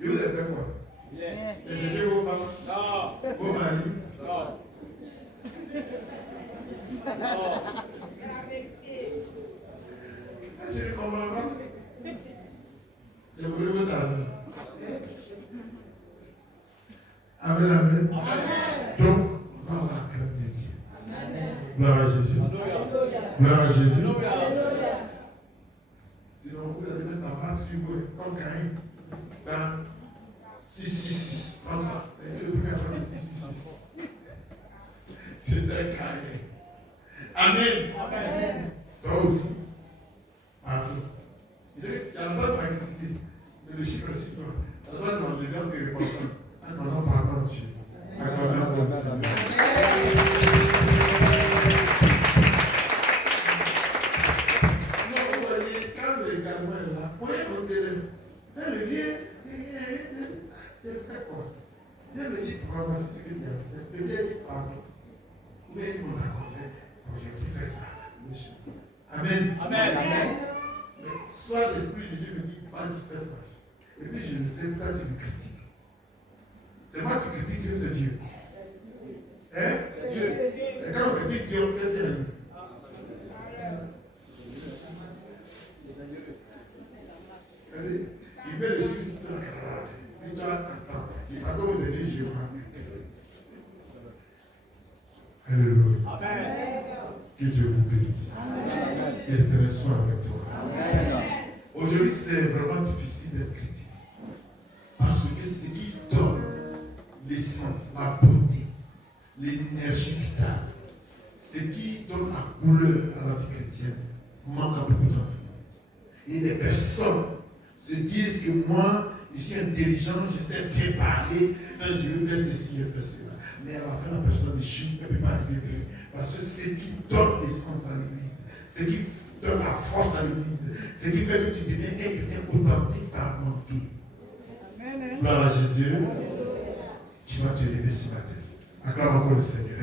Et vous avez fait quoi? J'ai cherché vos femmes? Non. Vos maris? Non. Je ne comprends pas. Je voulais votre argent. Amen, amen. Donc, on va avoir la crainte de Dieu. Gloire à Jésus. Gloire à Jésus. Sinon, vous allez mettre la main sur vous comme Caïn. Dans 666. Prends ça. Les deux premières fois, 666. C'était Caïn. Amen. Amen. Toi aussi. Pardon. Il y a longtemps que tu critiqué. Mais le chiffre est sur toi. Ça doit être dans les gens qui répondent. En donnant pardon à Dieu. Accordons au Seigneur. Non, vous voyez, quand le gamin est là, voyez mon télé. Elle vient, j'ai fait quoi? Elle me dit, papa, voici ce que tu as fait. Elle me dit, pardon. Mais il m'a accordé. J'ai fait ça. Amen. Amen. Amen. Mais soit l'Esprit de Dieu me dit, vas-y, fais ça. Et puis je le fais, toi tu me critiques. C'est moi qui critique, c'est Dieu. Hein? Dieu. Et quand on critique Dieu, qu'est-ce qu'il y a? Il met les chiffres sur toi. Et toi, attends. Il va donc te dire, je vois. Alléluia. Amen. Que Dieu vous bénisse. Que l'Éternel soit avec toi. Aujourd'hui, c'est vraiment difficile d'être chrétien. Parce que ce qui donne l'essence, la beauté, l'énergie vitale, ce qui donne la couleur à la vie chrétienne, manque à beaucoup d'entre nous. Et les personnes se disent que moi, je suis intelligent, je sais bien parler, je veux faire ceci, je fais cela. Mais à la fin, la personne est chute, elle ne peut pas arriver. Parce que c'est ce qui donne l'essence à l'église, ce qui donne la force à l'église, ce qui fait que tu deviens un chrétien authentique par manquer. Gloire à Jésus. Tu vas te lever ce matin. Acclame encore le Seigneur.